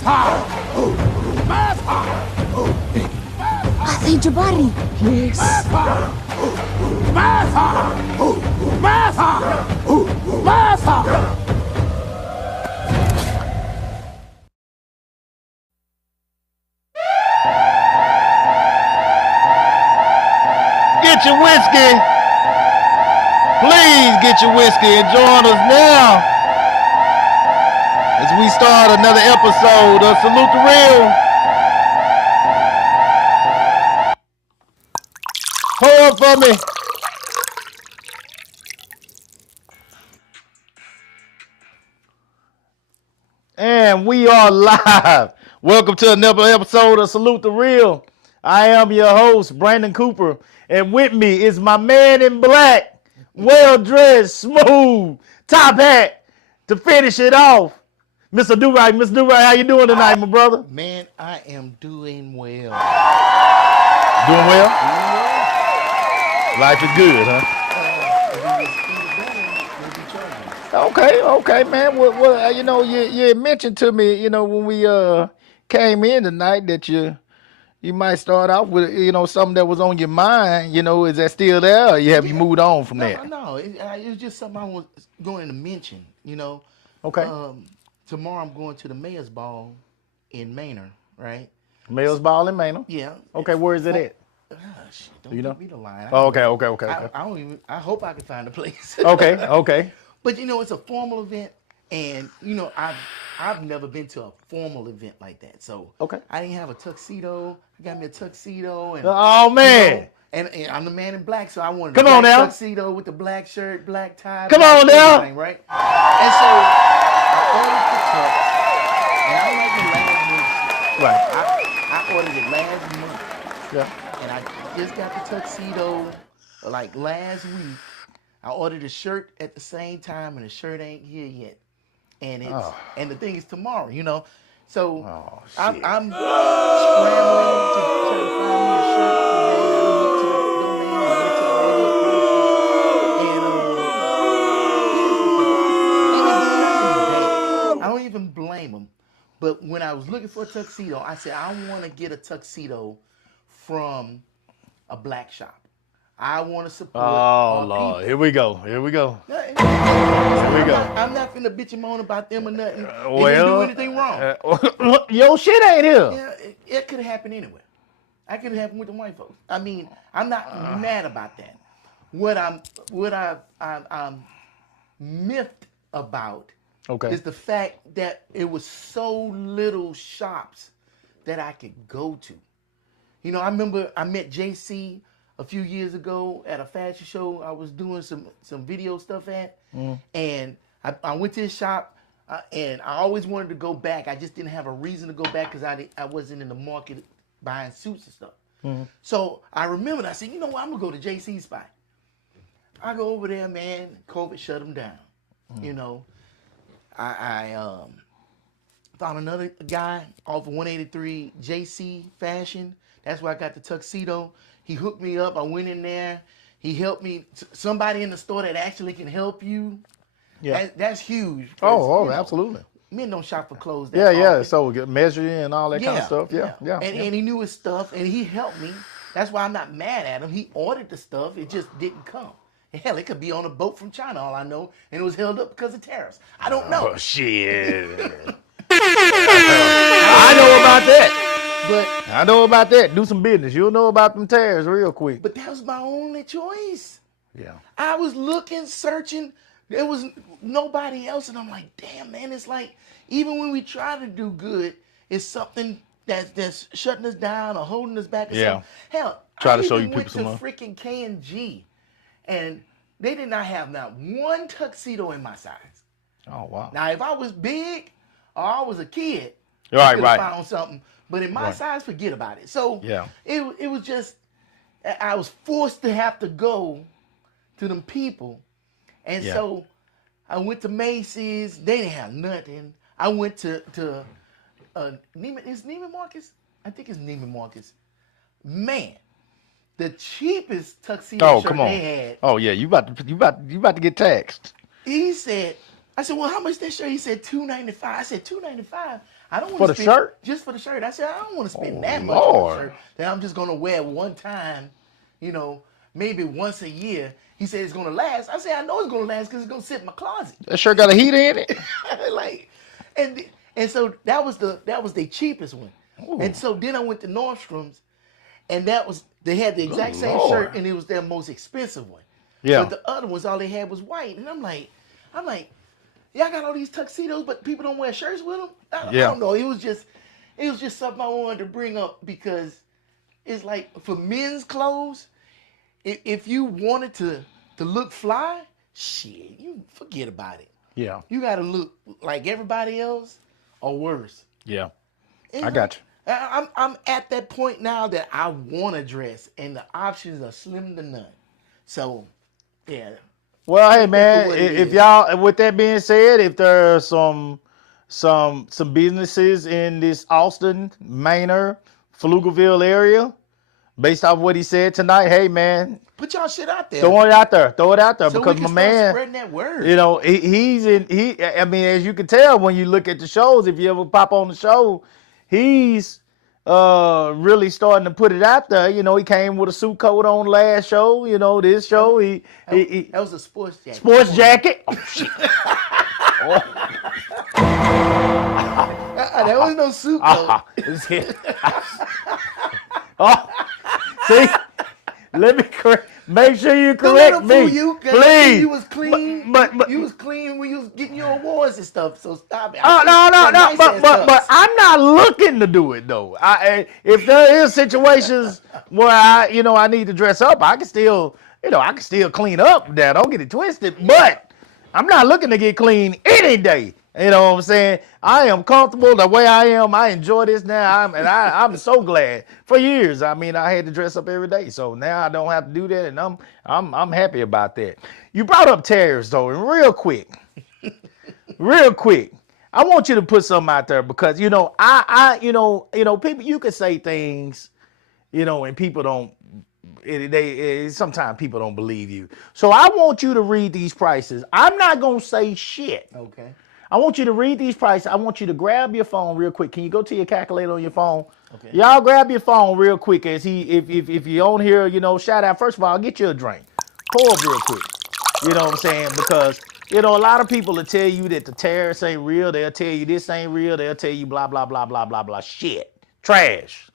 Ate Jabari. Yes. Get your whiskey. Please get your whiskey and join us now as we start another episode of Salute the Real. Pour up for me. And we are live. Welcome to another episode of Salute the Real. I am your host, Brandon Cooper, and with me is my man in black, well-dressed, smooth, top hat to finish it off, Mr. Do-Right. Mr. Do-Right, how you doing tonight, my brother? Man, I am doing well. Doing well? Life is good, huh? Okay, man. Well, you mentioned to me, when we came in tonight that you might start off with, something that was on your mind. Is that still there, or have you moved on from that? No, it was just something I was going to mention. Okay. Tomorrow I'm going to the Mayor's Ball in Manor, right? Mayor's Ball in Manor? Yeah. Okay, where is it at? Don't You know? give me the line. Oh, okay. I don't even. I hope I can find a place. Okay. But it's a formal event, and I've never been to a formal event like that. So Okay. I didn't have a tuxedo. I got me a tuxedo, and Oh, man. and I'm the man in black, so I wanted Come a on black now. tuxedo with the black shirt, black tie. Come black on now. everything, right? And so I ordered the tux, and I like the last minute. Right. I ordered it last month, Yeah. and I just got the tuxedo like last week. I ordered a shirt at the same time, and the shirt ain't here yet. And and the thing is tomorrow, So I'm scrambling to try to find me a shirt today. I don't even blame them. But when I was looking for a tuxedo, I said I want to get a tuxedo from a black shop. I want to support. Oh, Lord. People. Here we go. I'm not finna bitch and moan about them or nothing. They didn't do anything wrong. Your shit ain't here. Yeah, it could have happened anywhere. I could have happened with the white folks. I mean, I'm not mad about that. What I'm miffed about is the fact that it was so little shops that I could go to. I remember I met JC a few years ago at a fashion show I was doing some video stuff at, and I went to his shop, and I always wanted to go back. I just didn't have a reason to go back because I wasn't in the market buying suits and stuff. So I remembered, I said, you know what, I'm going to go to JC's spot. I go over there, man, COVID shut them down. I found another guy off of 183 JC Fashion. That's where I got the tuxedo. He hooked me up. I went in there. He helped me. Somebody in the store that actually can help you. Yeah, that's huge. Absolutely. Men don't shop for clothes. Yeah. So measuring and all that kind of stuff. Yeah. And he knew his stuff, and he helped me. That's why I'm not mad at him. He ordered the stuff. It just didn't come. Hell, it could be on a boat from China, all I know, and it was held up because of tariffs. I don't know. Oh, shit. I know about that. But I know about that. Do some business. You'll know about them tariffs real quick. But that was my only choice. Yeah. I was looking, searching. There was nobody else, and I'm like, damn, man. It's like even when we try to do good, it's something that's shutting us down or holding us back. Or something. Hell, try to I show even you went people to some freaking K&G, and they did not have not one tuxedo in my size. Oh wow. Now, if I was big or I was a kid, I could have found something. But in my size, forget about it. So it was just, I was forced to have to go to them people. And so I went to Macy's. They didn't have nothing. I went to Neiman. Is Neiman Marcus? I think it's Neiman Marcus. Man, the cheapest tuxedo shirt they had. Oh yeah, you about to get taxed. He said, I said, well, how much that shirt? He said $295. I said, $295? I don't want for to the shirt. Just for the shirt. I said I don't want to spend that much Lord. on a shirt that I'm just gonna wear one time. You know, maybe once a year. He said it's gonna last. I said I know it's gonna last because it's gonna sit in my closet. That shirt got a heater in it. Like, and so that was the cheapest one. Ooh. And so then I went to Nordstrom's, and they had the exact same shirt, and it was their most expensive one. Yeah. But the other ones, all they had was white, and I'm like, y'all got all these tuxedos, but people don't wear shirts with them. I don't know. It was just something I wanted to bring up because it's like for men's clothes, if you wanted to look fly, shit, you forget about it. Yeah. You got to look like everybody else or worse. Yeah. And I got you. I'm at that point now that I want to dress, and the options are slim to none. So, yeah. Well, hey man, if y'all, with that being said, if there are some businesses in this Austin, Manor, Pflugerville area, based off what he said tonight, hey man, put y'all shit out there. Throw it out there so because we can my man, spreading that word. You know, I mean, as you can tell when you look at the shows, if you ever pop on the show, he's really starting to put it out there. You know, he came with a suit coat on last show. You know, this show that was a sports jacket. Sports jacket. Oh shit. There was no suit coat. See, let me correct. Make sure you correct me, please. You was clean. But you was clean when you was getting your awards and stuff. So stop it. No. But I'm not looking to do it though. If there is situations where I need to dress up, I can still clean up. Now, don't get it twisted. But I'm not looking to get clean any day. You know what I'm saying? I am comfortable the way I am. I enjoy this now. I'm so glad. For years, I mean, I had to dress up every day. So now I don't have to do that, and I'm happy about that. You brought up tariffs though, and real quick, I want you to put something out there because people, you can say things, and people don't. Sometimes people don't believe you. So I want you to read these prices. I'm not gonna say shit. Okay. I want you to read these prices. I want you to grab your phone real quick. Can you go to your calculator on your phone? Okay. Y'all grab your phone real quick if you're on here, shout out. First of all, get you a drink. Pour up real quick. You know what I'm saying? Because, a lot of people will tell you that the tariffs ain't real. They'll tell you this ain't real. They'll tell you blah, blah, blah, blah, blah, blah. Shit. Trash.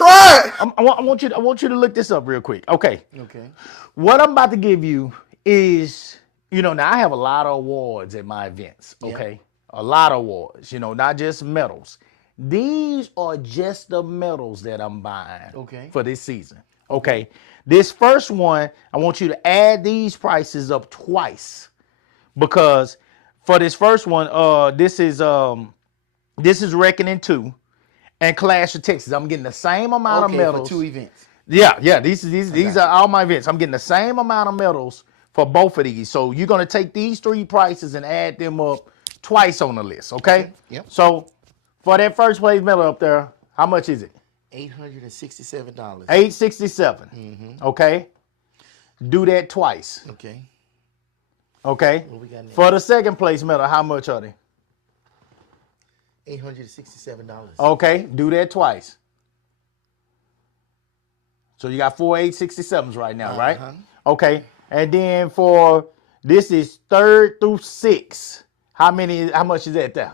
I want you to look this up real quick. Okay. Okay. What I'm about to give you is... now I have a lot of awards at my events, okay? Yep. A lot of awards, not just medals. These are just the medals that I'm buying for this season, okay? This first one, I want you to add these prices up twice because for this first one, this is Reckoning 2 and Clash of Texas. I'm getting the same amount of medals. For 2 events. Yeah, these are all my events. I'm getting the same amount of medals for both of these. So you're going to take these 3 prices and add them up twice on the list, okay? Yep. So for that first place medal up there, how much is it? $867. $867. Mm-hmm. Okay? Do that twice. Okay. Okay? What we got next? For the second place medal, how much are they? $867. Okay, do that twice. So you got 4 867s right now, right? Okay. And then for this is 3rd through 6th. How much is that there?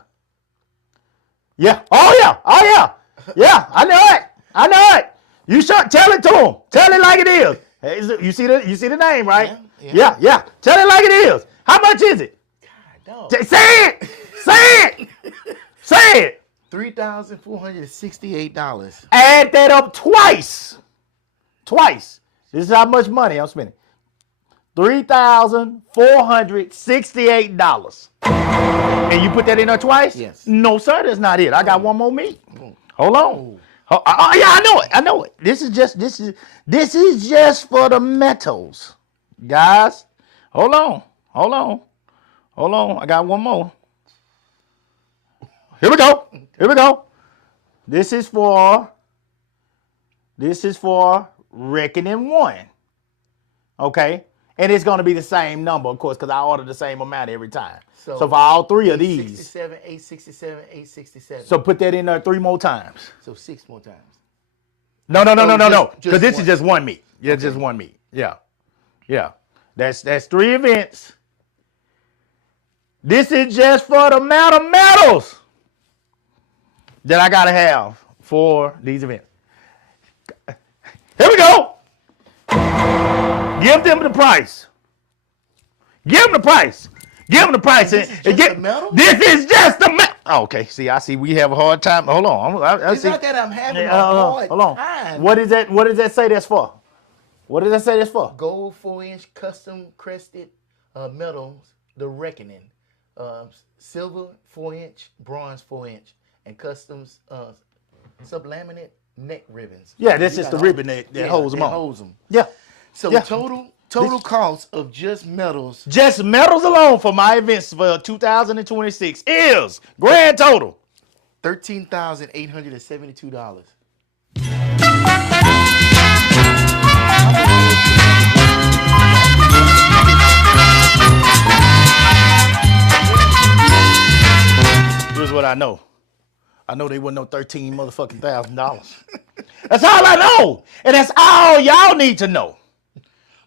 Yeah. Oh yeah. Yeah, I know it. You should tell it to him. Tell it like it is. You see the name, right? Yeah. Tell it like it is. How much is it? God, dog. Say it. $3,468. Add that up twice. This is how much money I'm spending. $3,468. And you put that in there twice? Yes. No, sir, that's not it. I got one more meat. Hold on. Yeah, I know it. This is just for the metals. Guys, hold on. I got one more. Here we go. This is for Reckoning 1. Okay? And it's going to be the same number, of course, because I order the same amount every time. So for 3 of these. 67, 867, 867. So put that in there 3 more times. So 6 more times. No. Because this is just one meat. Yeah, just one meat. Yeah. That's 3 events. This is just for the amount of medals that I got to have for these events. Here we go. Give them the price. Give them the price. This is just the medal? This is just the medal. Oh, okay. See, I see we have a hard time. Hold on. It's not that I'm having a hard time. What does that say that's for? What does that say that's for? Gold 4-inch custom crested medals, the Reckoning. Silver 4-inch, bronze 4-inch, and customs sublaminate neck ribbons. Yeah, that's just the ribbon that holds them on. Holds them. Yeah. So total cost of just medals. Just medals alone for my events for 2026 is grand total $13,872. Here's what I know. I know they wouldn't know $13,000. That's all I know. And that's all y'all need to know.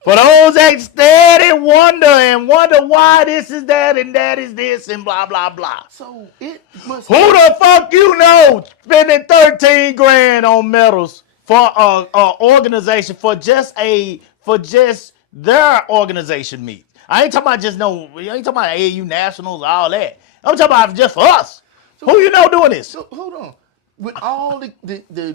For those that steady wonder why this is that and that is this and blah, blah, blah. So it must. Who the fuck you know spending 13 grand on medals for a organization for just their organization meet? I ain't talking about I ain't talking about AAU Nationals, all that. I'm talking about just for us. So, who you know doing this? So hold on. With all the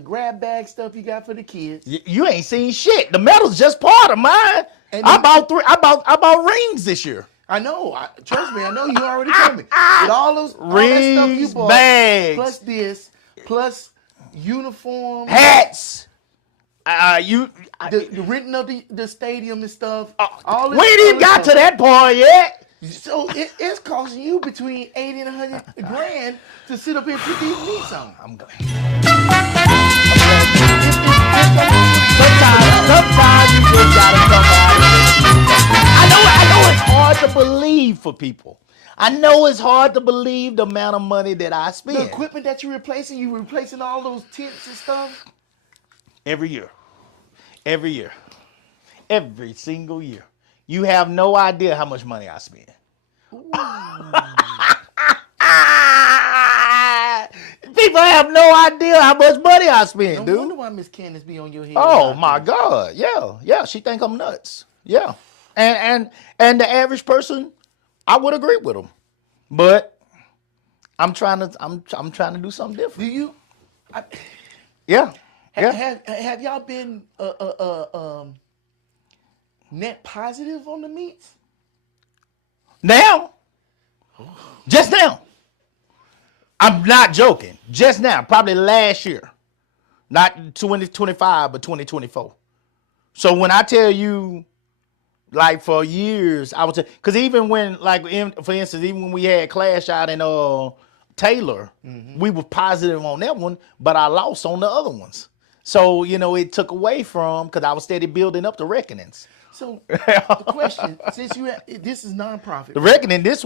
grab bag stuff you got for the kids, you ain't seen shit. The medal's just part of mine. And I bought rings this year. I know. Trust me. I know you already told me. With all those rings, all that stuff you bought, bags, plus this, plus uniform, hats. the renting of the stadium and stuff. All this, we ain't even got to that part yet. So it's costing you between $80 and $100 grand to sit up here and put these meats on. I'm glad. Sometimes you just gotta come out. I know it's hard to believe for people. I know it's hard to believe the amount of money that I spend. The equipment that you're replacing all those tents and stuff? Every year. Every single year. You have no idea how much money I spend. People have no idea how much money I spend, dude. No wonder why Miss Candace be on your head. Oh my God, yeah. She think I'm nuts. Yeah, and the average person, I would agree with them, but I'm trying to do something different. Do you? Yeah. Have y'all been net positive on the meats? Now. Just now. I'm not joking. Just now. Probably last year. Not 2025, but 2024. So when I tell you, like for years, I was, because even when, like, for instance, even when we had Clash out in Taylor, we were positive on that one, but I lost on the other ones. So, it took away from, because I was steady building up the reckonings. So, the question, since this is nonprofit. The reckoning, this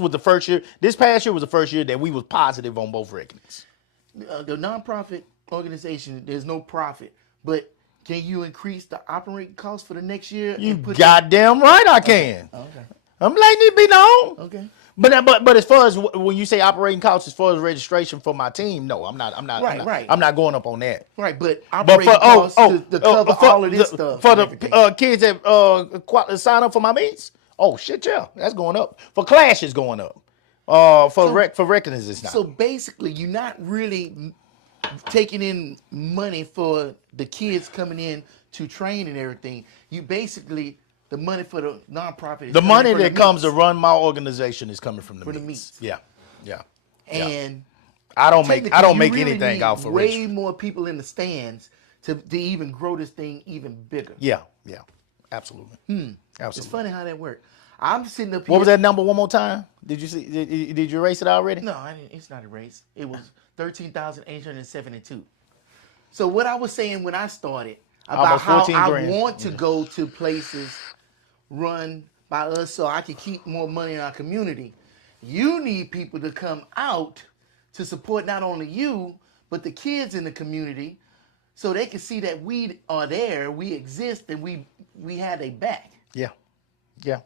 past year was the first year that we was positive on both reckonings. The nonprofit organization, there's no profit, but can you increase the operating costs for the next year? You goddamn right I can. Okay. I'm letting it be known. Okay. But as far as when you say operating costs, as far as registration for my team, no, I'm not. Right. I'm not going up on that. Right, but operating costs to cover all of this stuff for the kids that sign up for my meets. Oh shit, yeah, that's going up. For Clash, it's going up. For reckonings, it's not. So basically, you're not really taking in money for the kids coming in to train and everything. You basically. The money for the nonprofit. The money that comes to run my organization is coming from the meats. Yeah. And I don't make anything out for way more people in the stands to even grow this thing even bigger. Yeah, absolutely. Absolutely. It's funny how that works. I'm sitting up here. What was that number one more time? Did you see? Did you erase it already? No, I didn't. It's not erased. It was 13,872. So what I was saying when I started about how I want to go to places, run by us so I can keep more money in our community. You need people to come out to support not only you, but the kids in the community so they can see that we are there, we exist, and we had a back. Yeah. Yeah.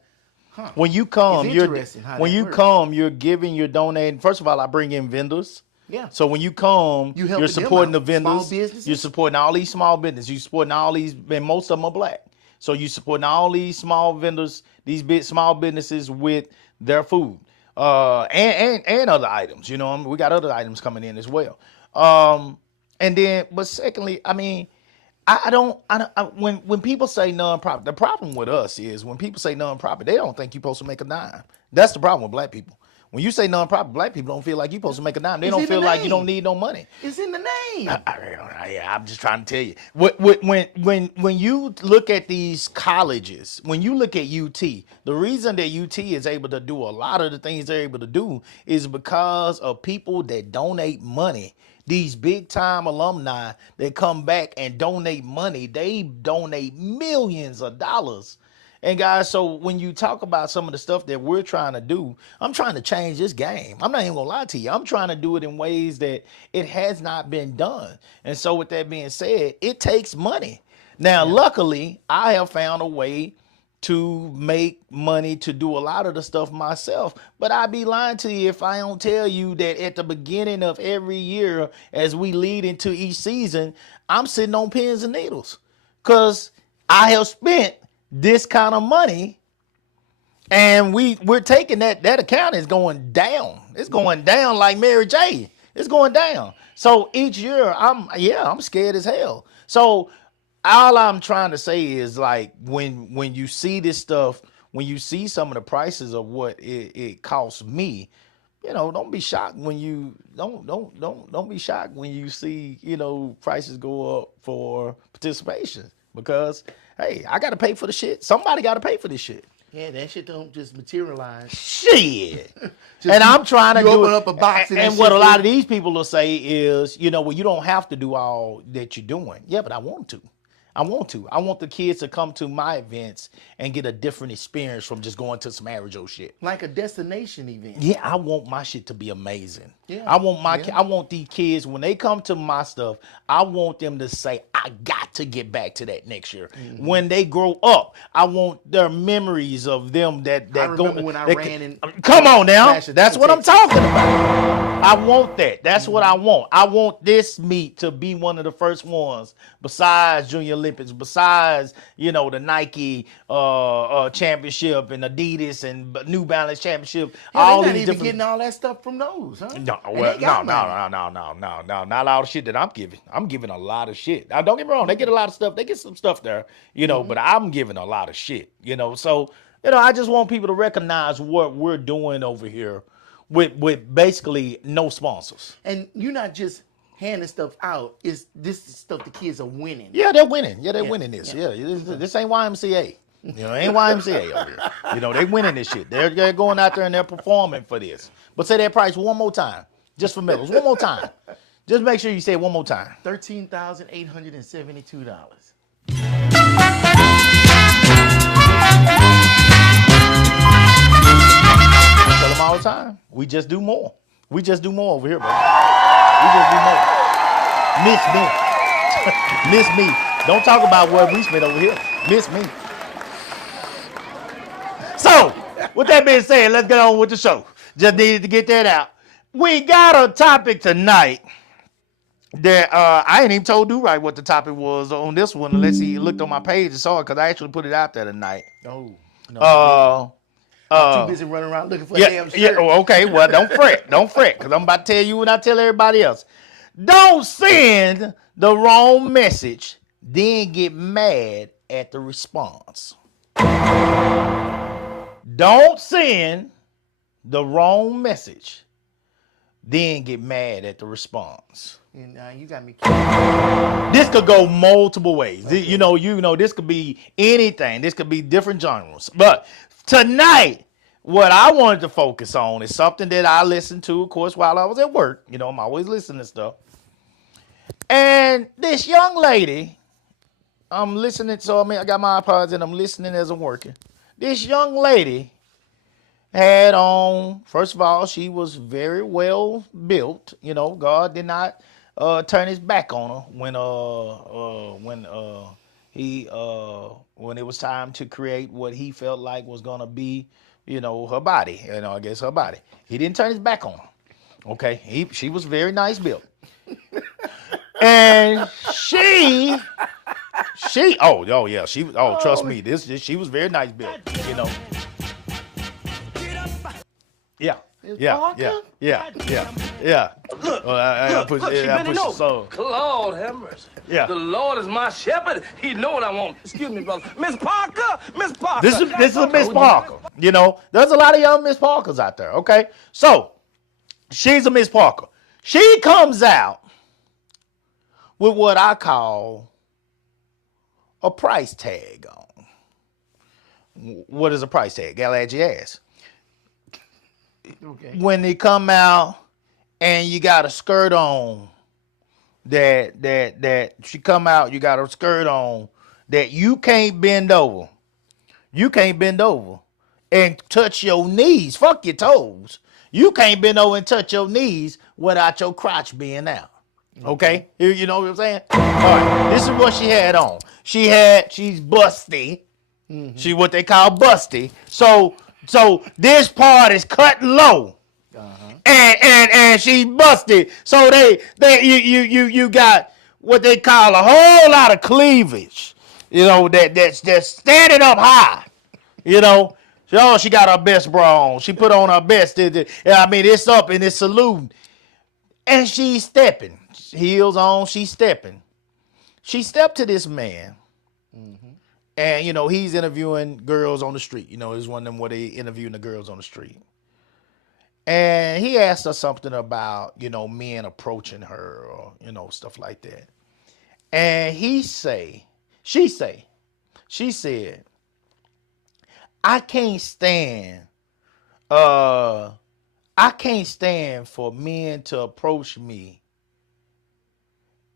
Huh. When you come, you're giving, you're donating. First of all, I bring in vendors. Yeah. So when you come, you're supporting the vendors. Small businesses. You're supporting all these small businesses. You're supporting all these, and most of them are black. So you're supporting all these small vendors, these big small businesses with their food, and other items. You know, we got other items coming in as well. And then, but secondly, I mean, when people say nonprofit, the problem with us is when people say nonprofit, they don't think you're supposed to make a dime. That's the problem with black people. When you say nonprofit, black people don't feel like you're supposed to make a dime. They don't feel like you don't need no money. It's in the name. I'm just trying to tell you. When you look at these colleges, when you look at UT, the reason that UT is able to do a lot of the things they're able to do is because of people that donate money. These big time alumni that come back and donate money, they donate millions of dollars. And guys, so when you talk about some of the stuff that we're trying to do, I'm trying to change this game. I'm not even gonna lie to you. I'm trying to do it in ways that it has not been done. And so with that being said, it takes money. Now, luckily, I have found a way to make money to do a lot of the stuff myself. But I'd be lying to you if I don't tell you that at the beginning of every year, as we lead into each season, I'm sitting on pins and needles because I have spent this kind of money and we're taking that account is going down. It's going down like Mary J. It's going down. So each year I'm scared as hell. So all I'm trying to say is like when you see this stuff, when you see some of the prices of what it costs me, you know, don't be shocked when you don't be shocked when you see, you know, prices go up for participation because hey, I got to pay for the shit. Somebody got to pay for this shit. Yeah, that shit don't just materialize. Shit. And I'm trying to do open up a box and what a lot of these people will say is, you know, well, you don't have to do all that you're doing. Yeah, but I want to. I want the kids to come to my events and get a different experience from just going to some average old shit. Like a destination event. Yeah, I want my shit to be amazing. Yeah. I want these kids, when they come to my stuff, I want them to say, I got to get back to that next year. Mm-hmm. When they grow up, I want their memories of them that I remember when I ran in. Come on now. That's what I'm talking about. I want that. That's what I want. I want this meet to be one of the first ones besides Junior Olympics, besides, you know, the Nike championship and Adidas and New Balance championship. Yeah, all these different... getting all that stuff from those, huh? No, not all the shit that I'm giving. I'm giving a lot of shit. Now, don't get me wrong. They get a lot of stuff. They get some stuff there, you know, but I'm giving a lot of shit, you know. So, you know, I just want people to recognize what we're doing over here with basically no sponsors. And you're not just handing stuff out. This is stuff the kids are winning. Yeah, they're winning. Yeah, they're winning this. Yeah, this ain't YMCA. You know, ain't YMCA over here. You know, they winning this shit. They're going out there and they're performing for this. But say that price one more time, just for medals. One more time. Just make sure you say it one more time. $13,872. Tell them all the time. We just do more. We just do more over here, bro. We just do more. Miss me. Miss me. Don't talk about what we spent over here. Miss me. So, with that being said, let's get on with the show. Just needed to get that out. We got a topic tonight that I ain't even told you right what the topic was on this one unless he looked on my page and saw it because I actually put it out there tonight. Oh, no. I'm too busy running around looking for a damn shirt. Yeah, okay, well, don't fret. Don't fret, because I'm about to tell you and I tell everybody else. Don't send the wrong message, then get mad at the response. Don't send the wrong message, then get mad at the response. And you got me kidding. This could go multiple ways. Okay. You know, this could be anything. This could be different genres. But tonight, what I wanted to focus on is something that I listened to, of course, while I was at work. You know, I'm always listening to stuff. And this young lady, I'm listening. So, I got my iPods and I'm listening as I'm working. this young lady had on, first of all, she was very well built. You know, God did not turn his back on her when it was time to create what he felt like was gonna be, you know, her body. You know, I guess her body. He didn't turn his back on her. Okay, she was very nice built, and she trust me, she was very nice built. You know. Yeah. Look, I push the soul. Lord have mercy. Yeah. The Lord is my shepherd. He know what I want. Excuse me, brother. Miss Parker. This is a Miss Parker. You know, there's a lot of young Miss Parkers out there. Okay, so she's a Miss Parker. She comes out with what I call a price tag on. What is a price tag? Glad you asked. Okay. When they come out and you got a skirt on that she come out, you got a skirt on that you can't bend over. You can't bend over and touch your knees. Fuck your toes. You can't bend over and touch your knees without your crotch being out. Okay? You know what I'm saying? All right. This is what she had on. She's busty. Mm-hmm. She what they call busty. So this part is cut low. Uh-huh. And she's busted. So you got what they call a whole lot of cleavage. You know, that's standing up high. You know. She got her best bra on. She put on her best. I mean, it's up and it's saluting. And she's stepping. Heels on, she's stepping. She stepped to this man. Mm-hmm. And, you know, he's interviewing girls on the street. You know, it's one of them where they interviewing the girls on the street. And he asked her something about, you know, men approaching her or, you know, stuff like that. And she said, I can't stand for men to approach me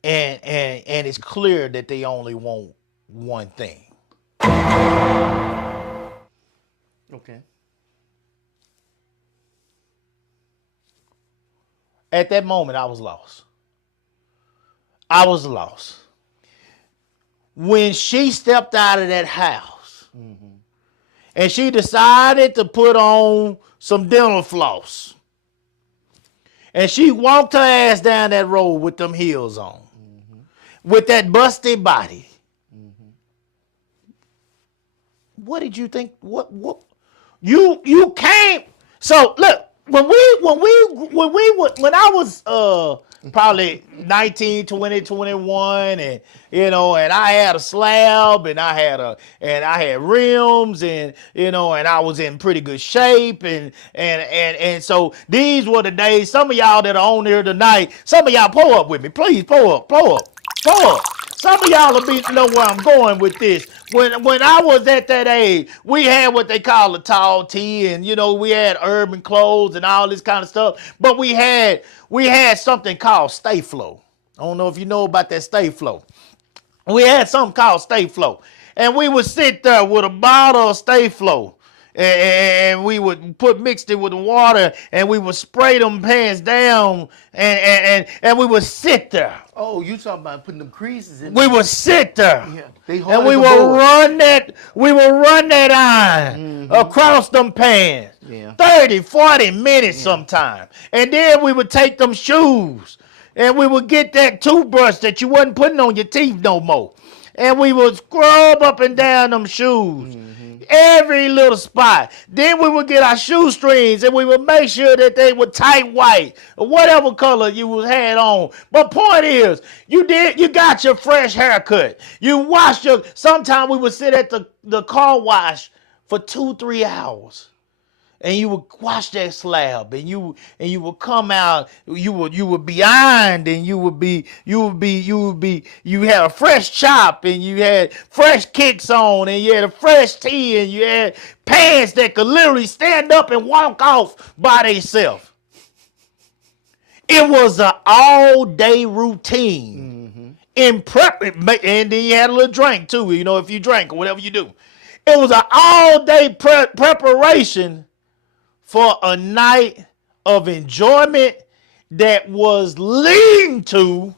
and it's clear that they only want one thing. Okay. At that moment, I was lost. When she stepped out of that house, mm-hmm. and she decided to put on some dental floss, and she walked her ass down that road with them heels on, mm-hmm. with that busty body. Mm-hmm. What did you think? What you came? So look, when I was probably 19, 20, 21, and you know, and I had a slab, and I had rims, and you know, and I was in pretty good shape, and so these were the days. Some of y'all that are on here tonight, some of y'all pull up with me, please pull up. Some of y'all will know where I'm going with this. When I was at that age, we had what they call a tall tee, and you know, we had urban clothes and all this kind of stuff. But we had something called Stay Flow. I don't know if you know about that Stay Flow. We had something called Stay Flow, and we would sit there with a bottle of Stay Flow, and we would mixed it with the water, and we would spray them pants down, and we would sit there. Oh, you talking about putting them creases in? We would sit there, yeah, and we would run that iron across them pants, 30, 40 minutes sometimes, and then we would take them shoes, and we would get that toothbrush that you wasn't putting on your teeth no more, and we would scrub up and down them shoes. Every little spot. Then we would get our shoestrings and we would make sure that they were tight white or whatever color you had on. But point is, you got your fresh haircut. You washed sometimes we would sit at the car wash for 2-3 hours. And you would wash that slab, and you would come out. You would be ironed, and you had a fresh chop, and you had fresh kicks on, and you had a fresh tee, and you had pants that could literally stand up and walk off by themselves. It was an all-day routine in prep, and then you had a little drink too. You know, if you drank or whatever you do. It was an all-day preparation for a night of enjoyment that was leading to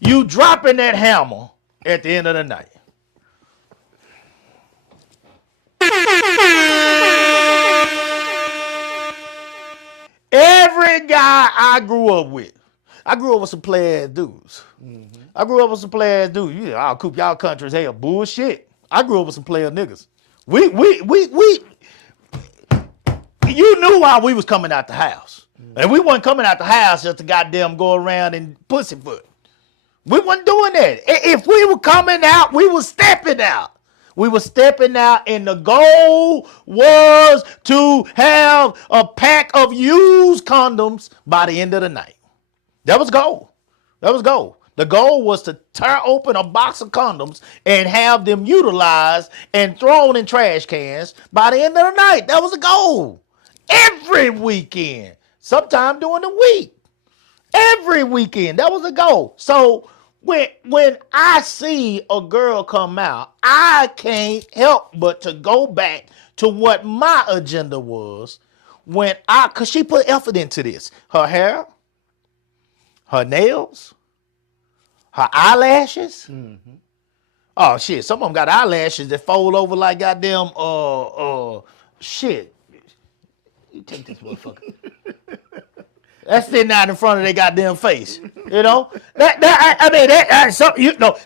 you dropping that hammer at the end of the night. Every guy I grew up with some player dudes. Mm-hmm. I grew up with some player dudes. I'll coop y'all countries hell. Bullshit. I grew up with some player niggas. We you knew why we was coming out the house. Mm-hmm. And we wasn't coming out the house just to goddamn go around and pussyfoot. We wasn't doing that. If we were coming out, we were stepping out. We were stepping out, and the goal was to have a pack of used condoms by the end of the night. That was goal. That was goal. The goal was to tear open a box of condoms and have them utilized and thrown in trash cans by the end of the night. That was the goal. Every weekend, sometime during the week. Every weekend, that was the goal. So when I see a girl come out, I can't help but to go back to what my agenda was cause she put effort into this. Her hair, her nails, her eyelashes. Mm-hmm. Oh shit, some of them got eyelashes that fold over like goddamn shit. You take this motherfucker. That's sitting out in front of their goddamn face. You know?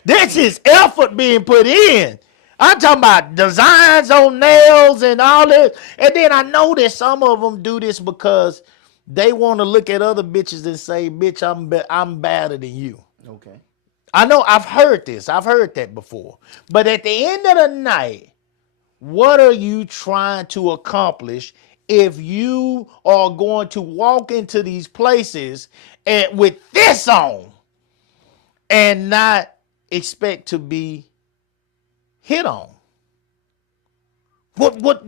This is effort being put in. I'm talking about designs on nails and all this. And then I know that some of them do this because they want to look at other bitches and say, bitch, I'm better than you. Okay. I know I've heard this. I've heard that before. But at the end of the night, what are you trying to accomplish if you are going to walk into these places and with this on and not expect to be hit on? What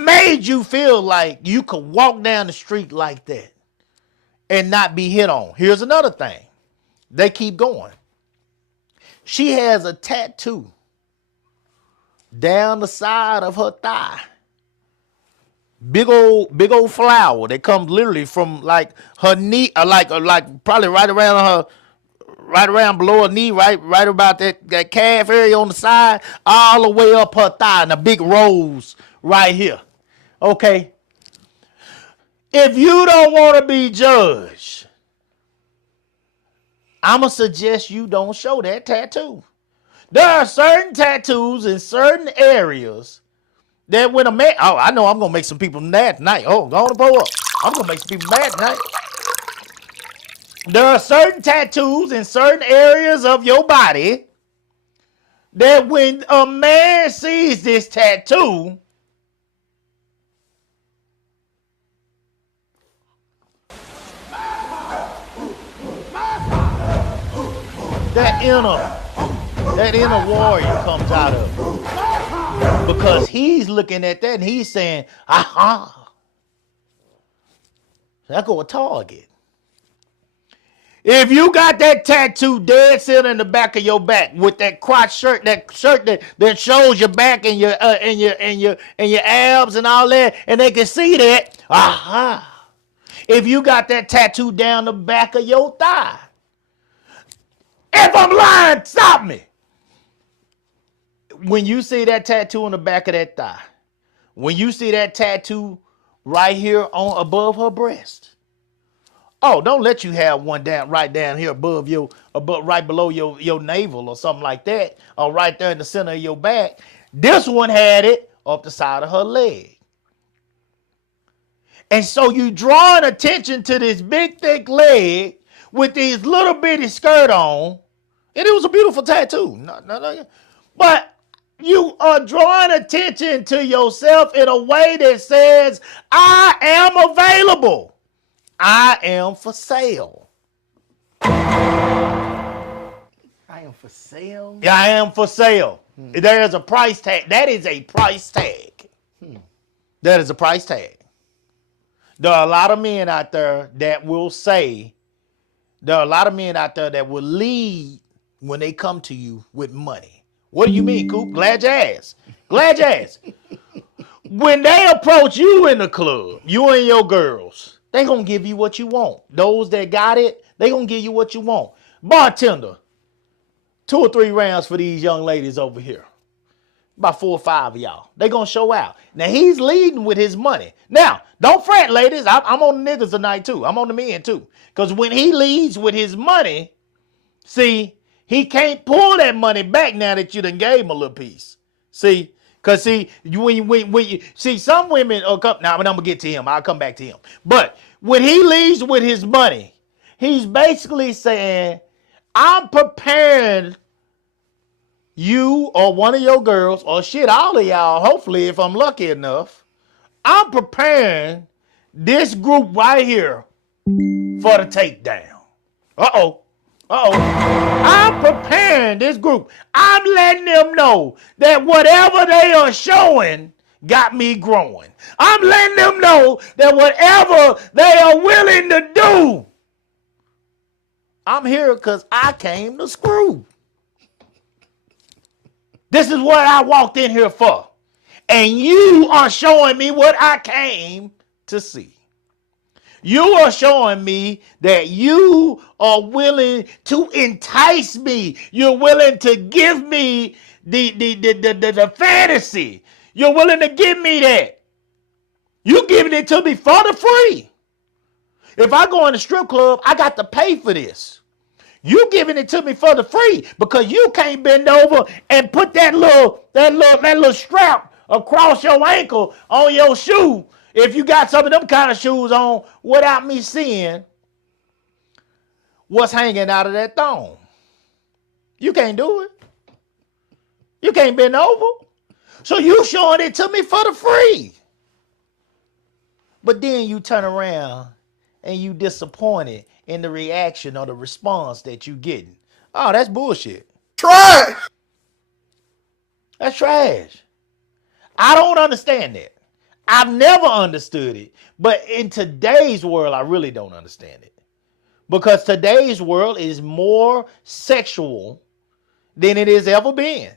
made you feel like you could walk down the street like that and not be hit on? Here's another thing. They keep going. She has a tattoo down the side of her thigh. Big old flower that comes literally from like her knee, like probably right around below her knee, right about that calf area on the side, all the way up her thigh, and a big rose right here. Okay. If you don't want to be judged, I'ma suggest you don't show that tattoo. There are certain tattoos in certain areas that when a man, I know I'm going to make some people mad tonight. Oh, go on and pull up. I'm going to make some people mad tonight. There are certain tattoos in certain areas of your body that when a man sees this tattoo, that inner warrior comes out of it. Because he's looking at that and he's saying, aha. That go a target. If you got that tattoo dead center in the back of your back with that crotch shirt, that shows your back and your abs and all that, and they can see that, aha. If you got that tattoo down the back of your thigh, if I'm lying, stop me. When you see that tattoo on the back of that thigh, when you see that tattoo right here on above her breast, don't let you have one right down here right below your navel or something like that, or right there in the center of your back. This one had it up the side of her leg. And so you drawing attention to this big thick leg with these little bitty skirt on, and it was a beautiful tattoo. No. But you are drawing attention to yourself in a way that says, I am available. I am for sale. I am for sale? Yeah, I am for sale. There is a price tag. That is a price tag. That is a price tag. There are a lot of men out there that will lead when they come to you with money. What do you mean, Coop? Glad your ass. Glad your ass. When they approach you in the club, you and your girls, they gonna give you what you want. Those that got it, they gonna give you what you want. Bartender, 2 or 3 rounds for these young ladies over here. About 4 or 5 of y'all. They gonna show out. Now he's leading with his money. Now, don't fret, ladies. I'm on the niggas tonight too. I'm on the men too. Because when he leads with his money, see, he can't pull that money back now that you done gave him a little piece. See? Because see, when you see some women now I'm gonna get to him. I'll come back to him. But when he leads with his money, he's basically saying, I'm preparing you or one of your girls, or shit, all of y'all, hopefully, if I'm lucky enough, I'm preparing this group right here for the takedown. Uh-oh. I'm preparing this group. I'm letting them know that whatever they are showing got me growing. I'm letting them know that whatever they are willing to do, I'm here because I came to screw. This is what I walked in here for. And you are showing me what I came to see. You are showing me that you are willing to entice me. You're willing to give me the fantasy. You're willing to give me that. You giving it to me for the free. If I go in a strip club, I got to pay for this. You giving it to me for the free because you can't bend over and put that little strap across your ankle on your shoe. If you got some of them kind of shoes on without me seeing what's hanging out of that thong. You can't do it. You can't bend over. So you showing it to me for the free. But then you turn around and you disappointed in the reaction or the response that you getting. Oh, that's bullshit. Trash. That's trash. I don't understand that. I've never understood it. But in today's world, I really don't understand it. Because today's world is more sexual than it has ever been.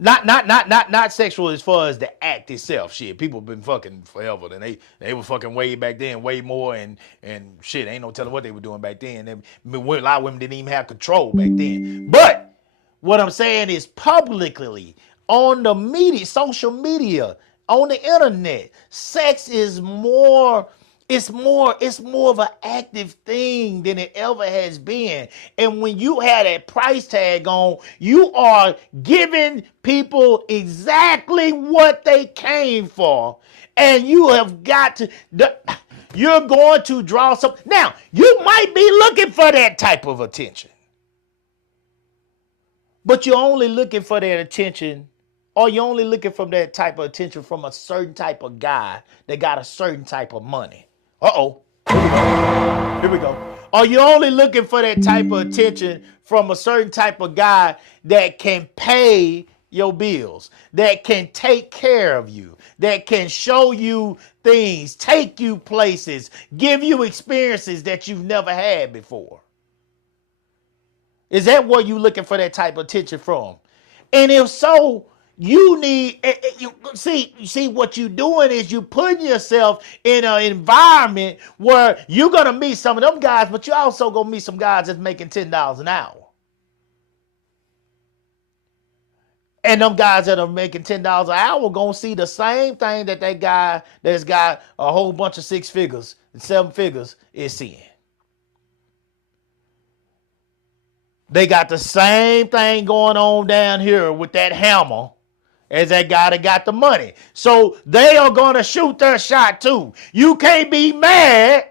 Not sexual as far as the act itself. Shit, people been fucking forever. And they were fucking way back then, way more, and shit, ain't no telling what they were doing back then. A lot of women didn't even have control back then. But what I'm saying is publicly, on the media, social media, on the internet, sex is more of an active thing than it ever has been. And when you have that price tag on, you are giving people exactly what they came for. And you have got to, you're going to draw some. Now, you might be looking for that type of attention. But you're only looking for that attention, or you're only looking for that type of attention from a certain type of guy that got a certain type of money. Uh-oh. Here we go. Or you're only looking for that type of attention from a certain type of guy that can pay your bills, that can take care of you, that can show you things, take you places, give you experiences that you've never had before. Is that what you're looking for that type of attention from? And if so, you need, you see what you're doing is you putting yourself in an environment where you're going to meet some of them guys, but you also going to meet some guys that's making $10 an hour. And them guys that are making $10 an hour going to see the same thing that guy that's got a whole bunch of 6 figures and 7 figures is seeing. They got the same thing going on down here with that hammer as that guy that got the money. So they are going to shoot their shot too. You can't be mad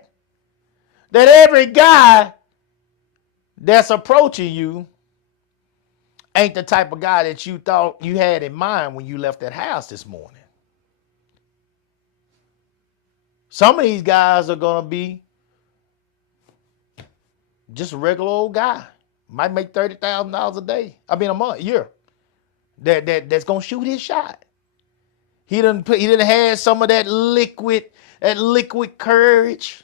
that every guy that's approaching you ain't the type of guy that you thought you had in mind when you left that house this morning. Some of these guys are going to be just a regular old guy. Might make $30,000 a day. A year. That's gonna shoot his shot. He didn't have some of that liquid courage.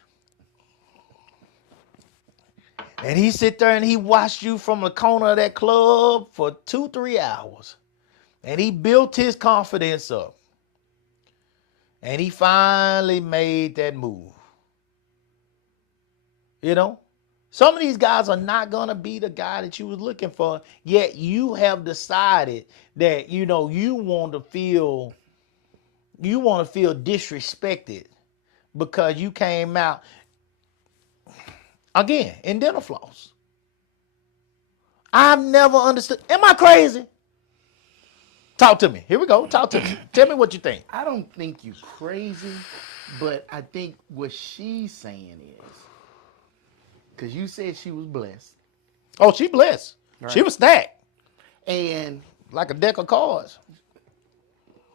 And he sit there and he watched you from the corner of that club for 2-3 hours. And he built his confidence up. And he finally made that move. You know? Some of these guys are not going to be the guy that you was looking for. Yet you have decided that, you know, you want to feel disrespected because you came out, again, in dental floss. I've never understood. Am I crazy? Talk to me. Here we go. Talk to me. Tell me what you think. I don't think you crazy, but I think what she's saying is, because you said she was blessed. Oh, she blessed. Right. She was stacked. And like a deck of cards.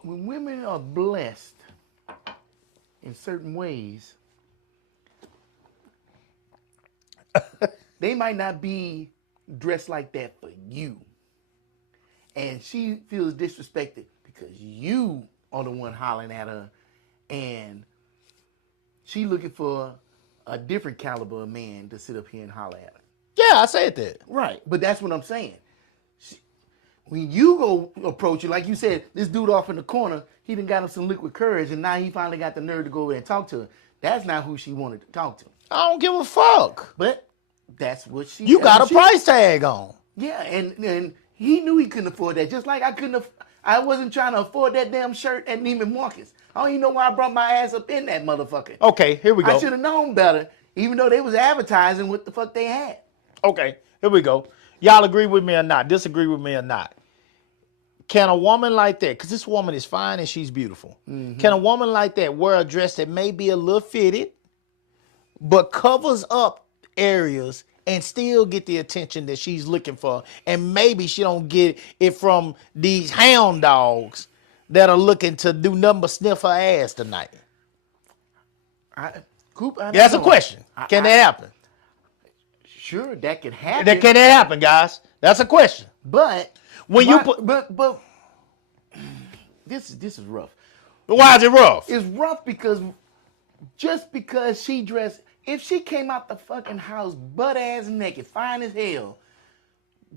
When women are blessed in certain ways, they might not be dressed like that for you. And she feels disrespected because you are the one hollering at her, and she looking for a different caliber of man to sit up here and holler at her. Yeah, I said that. Right, but that's what I'm saying. When you go approach her, like you said, this dude off in the corner, he done got him some liquid courage, and now he finally got the nerve to go over and talk to her. That's not who she wanted to talk to. I don't give a fuck. But that's what she... You got a price tag on. Yeah, and he knew he couldn't afford that. Just like I wasn't trying to afford that damn shirt at Neiman Marcus. I don't even know why I brought my ass up in that motherfucker. Okay, here we go. I should have known better, even though they was advertising what the fuck they had. Okay, here we go. Y'all agree with me or not? Disagree with me or not? Can a woman like that, because this woman is fine and she's beautiful, can a woman like that wear a dress that may be a little fitted, but covers up areas and still get the attention that she's looking for? And maybe she don't get it from these hound dogs that are looking to do nothing but sniff her ass tonight. That's a question. Can that happen? Sure, that can happen. Can that happen, guys? That's a question. But when but this is rough. Why is it rough? It's rough because just because she dressed, if she came out the fucking house butt ass naked, fine as hell,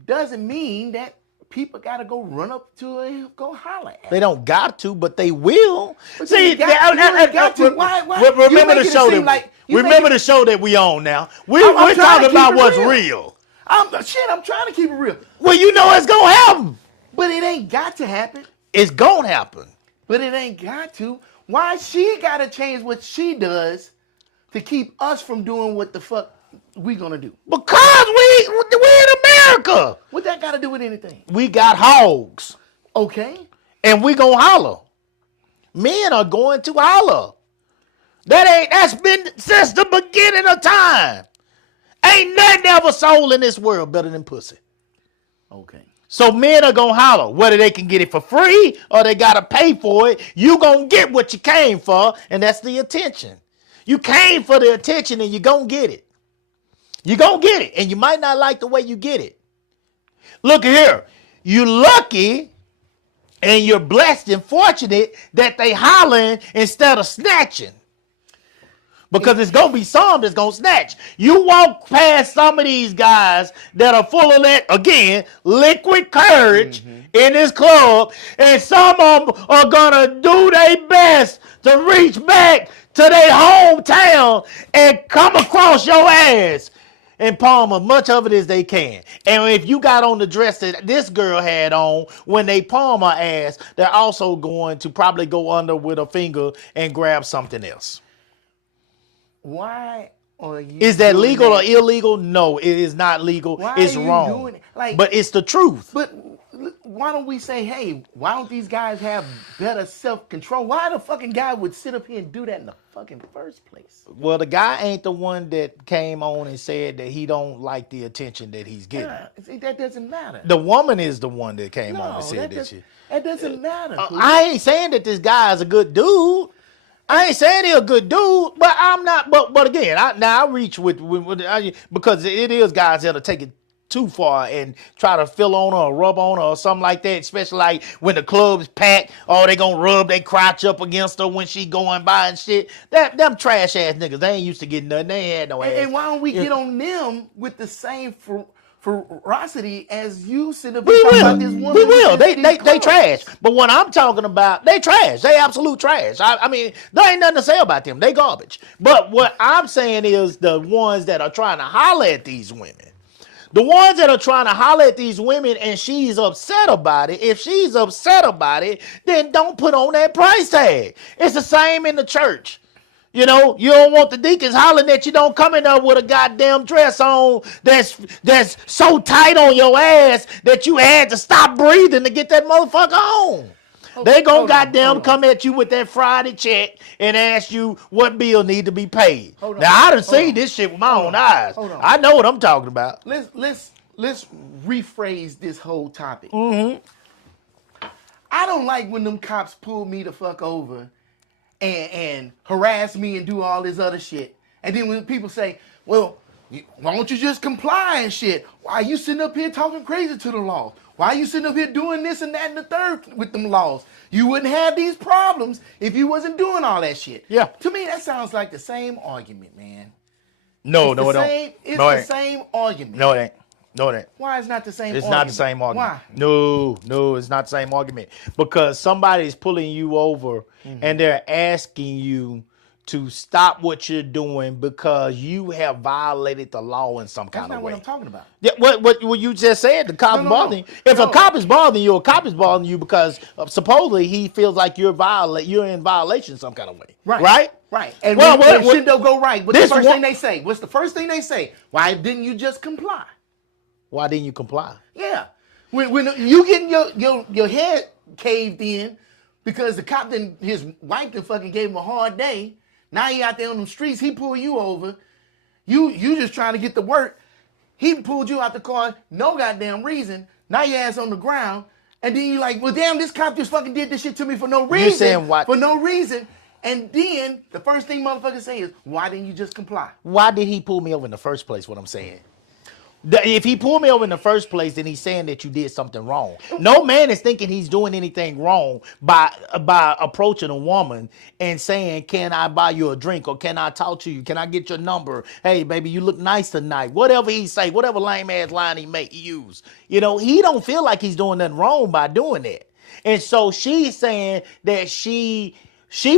doesn't mean that people gotta go run up to her and go holler at her. They don't got to, but they will. But see, remember the show the show that we on now. We're talking about what's real. I'm trying to keep it real. Well, you know it's gonna happen. But it ain't got to happen. It's gonna happen. But it ain't got to. Why she gotta change what she does to keep us from doing what the fuck we gonna do? Because we're in America. What that got to do with anything? We got hogs. Okay. And we gonna holler. Men are going to holler. That's been since the beginning of time. Ain't nothing ever sold in this world better than pussy. Okay. So men are gonna holler, whether they can get it for free or they gotta pay for it. You gonna get what you came for, and that's the attention. You came for the attention, and you gonna get it. You gonna get it, and you might not like the way you get it. Look here, you lucky, and you're blessed and fortunate that they hollering instead of snatching. Because it's going to be some that's going to snatch. You walk past some of these guys that are full of that, again, liquid courage in this club, and some of them are going to do their best to reach back to their hometown and come across your ass and palm as much of it as they can. And if you got on the dress that this girl had on, when they palm her ass, they're also going to probably go under with a finger and grab something else. Why are you? Is that legal or illegal? No, it is not legal. It's wrong. Doing it? But it's the truth. But why don't we say, hey, why don't these guys have better self-control? Why the fucking guy would sit up here and do that in the fucking first place? Well, the guy ain't the one that came on and said that he don't like the attention that he's getting. See, that doesn't matter. The woman is the one that came on and said that shit. That doesn't matter. I ain't saying that this guy is a good dude. I ain't saying he's a good dude, but I'm not. But again, I reach with because it is guys that'll take it too far and try to feel on her or rub on her or something like that, especially like when the club's packed, oh, they gonna rub their crotch up against her when she going by and shit. Them trash ass niggas, they ain't used to getting nothing. They ain't had no ass. And why don't we get on them with the same ferocity as you sit up We and talk will. about this woman? We will. They clothes? trash. But what I'm talking about, they trash. They absolute trash. I mean, there ain't nothing to say about them. They garbage. But what I'm saying is the ones that are trying to holler at these women. The ones that are trying to holler at these women and she's upset about it, if she's upset about it, then don't put on that price tag. It's the same in the church. You know, you don't want the deacons hollering at you. Don't come in there with a goddamn dress on that's so tight on your ass that you had to stop breathing to get that motherfucker on. They gonna goddamn come at you with that Friday check and ask you what bill need to be paid. Now I done seen this shit with my own eyes. I know what I'm talking about. Let's rephrase this whole topic. Mm-hmm. I don't like when them cops pull me the fuck over and harass me and do all this other shit. And then when people say, well, why don't you just comply and shit? Why are you sitting up here talking crazy to the law? Why are you sitting up here doing this and that and the third with them laws? You wouldn't have these problems if you wasn't doing all that shit. Yeah. To me, that sounds like the same argument, man. No, It's it the don't. same- It's No, it the ain't. same argument. No, it ain't. No, it ain't. Why is not the same It's argument? not the same argument. Why? No, it's not the same argument. Because somebody's pulling you over and they're asking you to stop what you're doing because you have violated the law in some That's kind not of what way. I'm talking about. Yeah, what you just said, the cop's No, bothering you. If no. a cop is bothering you, a cop is bothering you because supposedly he feels like you're in violation some kind of way. Right? Right. And Well, when shit don't go right, what's the this first one- thing they say? What's the first thing they say? Why didn't you just comply? Why didn't you comply? Yeah. When you getting your head caved in because the cop his wife fucking gave him a hard day. Now he out there on the streets, he pull you over. You just trying to get to work. He pulled you out the car, no goddamn reason. Now your ass on the ground. And then you like, well, damn, this cop just fucking did this shit to me for no reason. You're saying what? For no reason. And then the first thing motherfuckers say is, why didn't you just comply? Why did he pull me over in the first place? What I'm saying. If he pulled me over in the first place, then he's saying that you did something wrong. No man is thinking he's doing anything wrong by approaching a woman and saying, can I buy you a drink or can I talk to you? Can I get your number? Hey, baby, you look nice tonight. Whatever he say, whatever lame ass line he use. You know, he don't feel like he's doing nothing wrong by doing that. And so she's saying that she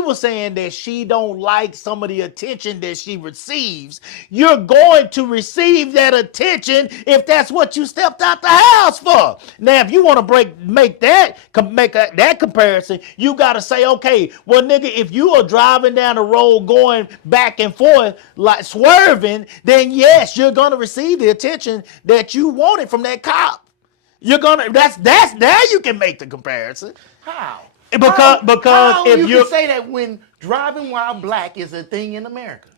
was saying that she don't like some of the attention that she receives. You're going to receive that attention if that's what you stepped out the house for. Now, if you want to make that comparison, you got to say, okay, well, nigga, if you are driving down the road going back and forth like swerving, then yes, you're going to receive the attention that you wanted from that cop. You're gonna. That's there. You can make the comparison. How? Because how if you can say that when driving while black is a thing in America.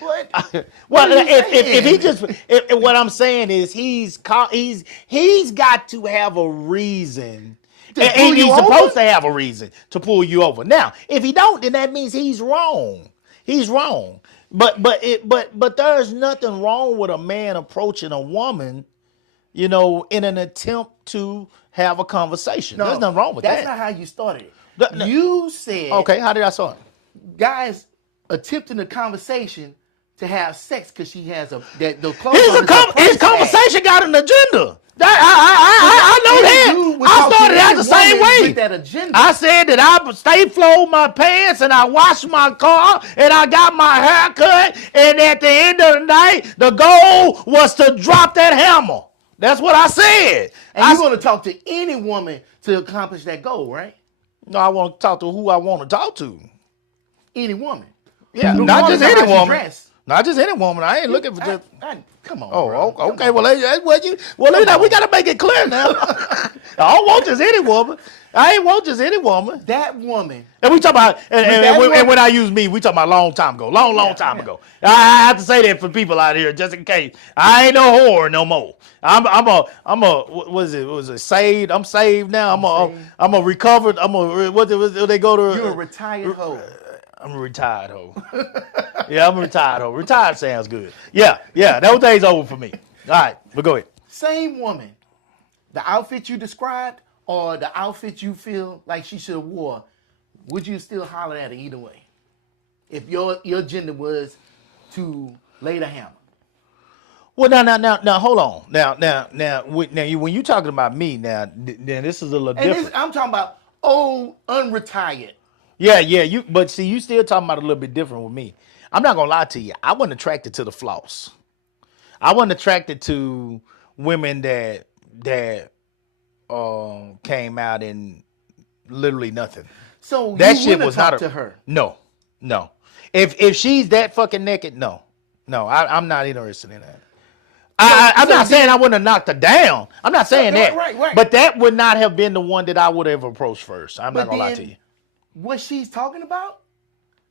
What? Well, What are you if he saying? just what I'm saying is he's got to have a reason. And pull you he's supposed over? to have a reason to pull you over. Now, if he don't, then that means he's wrong. He's wrong. But there's nothing wrong with a man approaching a woman, you know, in an attempt to have a conversation. There's nothing wrong with That's that. not how you started it. No. You said Okay, how did I start? guys attempting a conversation to have sex because she has the clothes on His conversation got an agenda. I know that. I started out the same way. With that agenda. I said that I stay flow my pants and I washed my car and I got my hair cut, and at the end of the night, the goal was to drop that hammer. That's what I said. And you're going to talk to any woman to accomplish that goal, right? No, I want to talk to who I want to talk to. Any woman. Yeah, The not woman just any how she woman. dress. Not just any woman. I ain't looking for just. Come on. Oh, bro. okay. Well, we got to make it clear now. I don't want just any woman. I ain't want just any woman. That woman. And we talk about, and when I use me, we talk about long time ago. Long time ago. I have to say that for people out here, just in case. I ain't no whore no more. I'm a what is it? Was it saved? I'm saved now. I'm a recovered. What they go to? You're a retired hoe. I'm a retired hoe. Yeah, I'm a retired hoe. Retired sounds good. Yeah. Those days over for me. All right, but go ahead. Same woman, the outfit you described or the outfit you feel like she should have wore, would you still holler at her either way? If your gender was to lay the hammer. Well, now, hold on. Now, when you talking about me, now this is a little different. I'm talking about old, unretired. Yeah, but see, you still talking about a little bit different with me. I'm not gonna lie to you. I wasn't attracted to the floss. I wasn't attracted to women that came out in literally nothing. So that you shit was not to her. No. If she's that fucking naked, no, I'm not interested in that. I'm not saying I wouldn't have knocked her down. I'm not saying that. Right. But that would not have been the one that I would have approached first. I'm not gonna lie to you. What she's talking about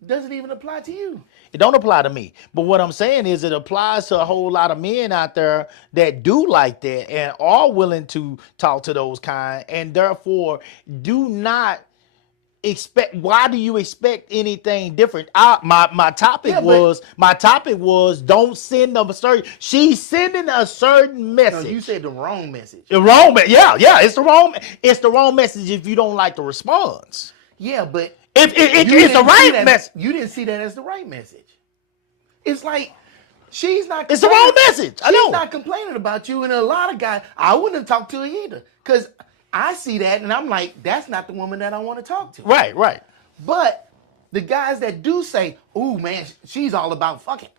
doesn't even apply to you. It don't apply to me. But what I'm saying is it applies to a whole lot of men out there that do like that and are willing to talk to those kind, and therefore do not expect. Why do you expect anything different? My topic was don't send them a certain. She's sending a certain message. No, you said the wrong message. The wrong message. Yeah. It's the wrong message if you don't like the response. Yeah, but if it's the right message, you didn't see that as the right message. It's like she's not. It's the wrong message. I know. She's not complaining about you, and a lot of guys, I wouldn't have talked to her either, because I see that, and I'm like, that's not the woman that I want to talk to. Right. But the guys that do say, "Ooh, man, she's all about fucking,"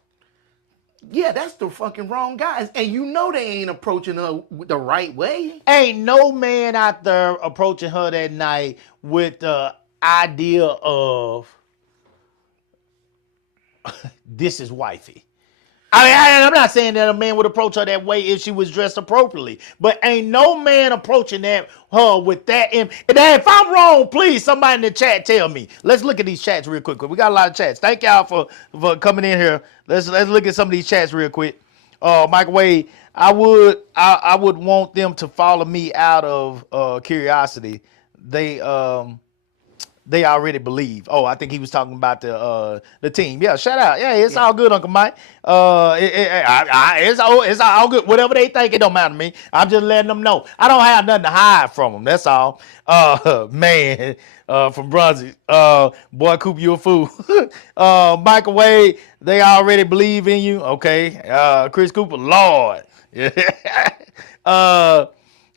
yeah, that's the fucking wrong guys, and you know they ain't approaching her the right way. Ain't no man out there approaching her that night with the idea of this is wifey. I mean, I'm not saying that a man would approach her that way if she was dressed appropriately, but ain't no man approaching her with that. And if I'm wrong, please, somebody in the chat tell me. Let's look at these chats real quick. We got a lot of chats. Thank y'all for coming in here. Let's look at some of these chats real quick. Michael Wade, I would want them to follow me out of curiosity. They already believe. Oh, I think he was talking about the team. Yeah, shout out. Yeah, it's all good, Uncle Mike. It's all good. Whatever they think, it don't matter to me. I'm just letting them know. I don't have nothing to hide from them. That's all. Man, from Brunswick. Boy, Coop, you a fool. Michael Wade, they already believe in you. Okay. Chris Cooper, Lord.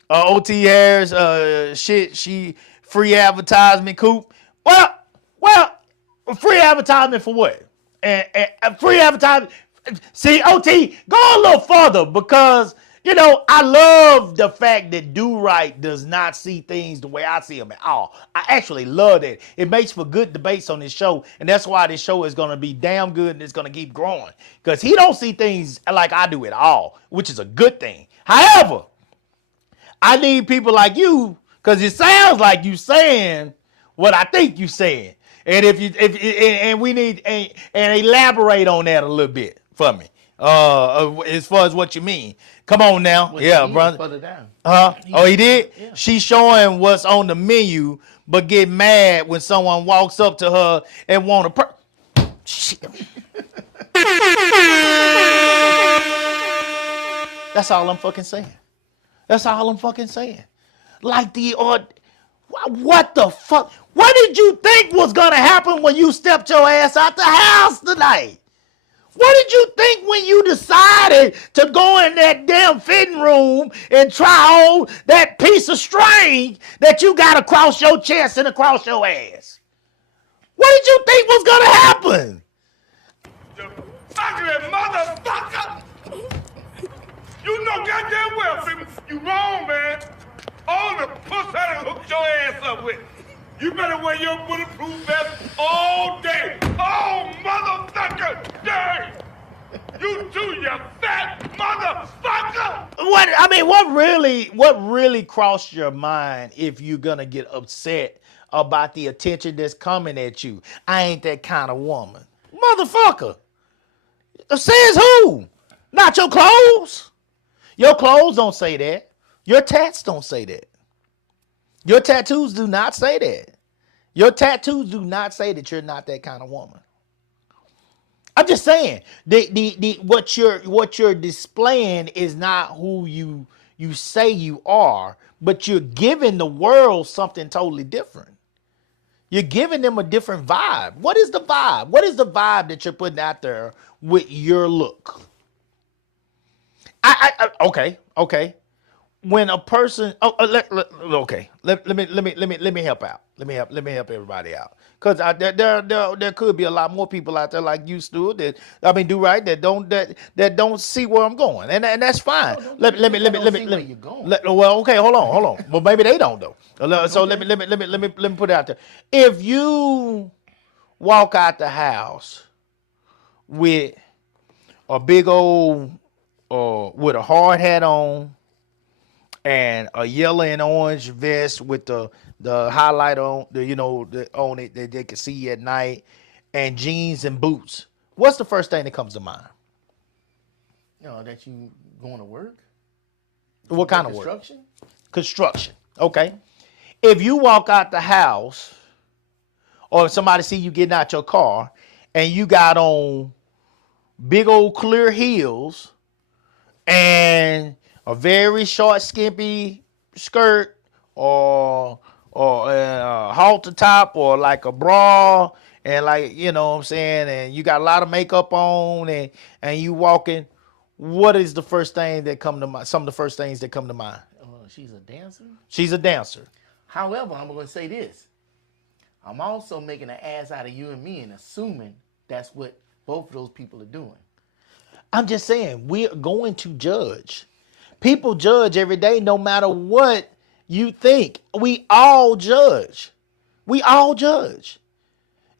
OT Harris, she free advertisement, Coop. Well, free advertisement for what? And free advertisement. See, OT, go a little further because, I love the fact that Do Right does not see things the way I see them at all. I actually love that. It makes for good debates on this show, and that's why this show is going to be damn good and it's going to keep growing because he don't see things like I do at all, which is a good thing. However, I need people like you because it sounds like you saying what I think you saying. And and we need and elaborate on that a little bit for me. As far as what you mean. Come on now. Well, yeah, brother. Further down. Oh, he did? Yeah. She's showing what's on the menu, but get mad when someone walks up to her and want to shit. That's all I'm fucking saying. Like what the fuck? What did you think was gonna happen when you stepped your ass out the house tonight? What did you think when you decided to go in that damn fitting room and try on that piece of string that you got across your chest and across your ass? What did you think was gonna happen? You fucking motherfucker! You know goddamn well, people, you wrong, man. All the pussy I done hooked your ass up with. You better wear your bulletproof vest all day. Oh, motherfucker day. You too, you fat motherfucker. What really crossed your mind if you're gonna get upset about the attention that's coming at you? I ain't that kind of woman. Motherfucker. Says who? Not your clothes. Your clothes don't say that. Your tats don't say that. Your tattoos do not say that. Your tattoos do not say that you're not that kind of woman. I'm just saying the what you're displaying is not who you say you are, but you're giving the world something totally different. You're giving them a different vibe. What is the vibe? What is the vibe that you're putting out there with your look? Okay. When a person, let me help out. Let me help everybody out. Cause there could be a lot more people out there like you, Stuart. That don't see where I'm going, and that's fine. Let me. Well, okay, hold on. Well, maybe they don't though. So let me put it out there. If you walk out the house with a big old, with a hard hat on, and a yellow and orange vest with the highlight on, on it that they can see at night, and jeans and boots. What's the first thing that comes to mind? That you going to work. What kind of work? Construction. Construction. Okay. If you walk out the house, or if somebody see you getting out your car, and you got on big old clear heels and a very short, skimpy skirt, or a halter top, or like a bra, and like, you know what I'm saying, and you got a lot of makeup on, and you walking, what is the first thing that come to mind? Some of the first things that come to mind. She's a dancer. She's a dancer. However, I'm going to say this. I'm also making an ass out of you and me and assuming that's what both of those people are doing. I'm just saying, we're going to judge. People judge every day, no matter what you think. We all judge. We all judge.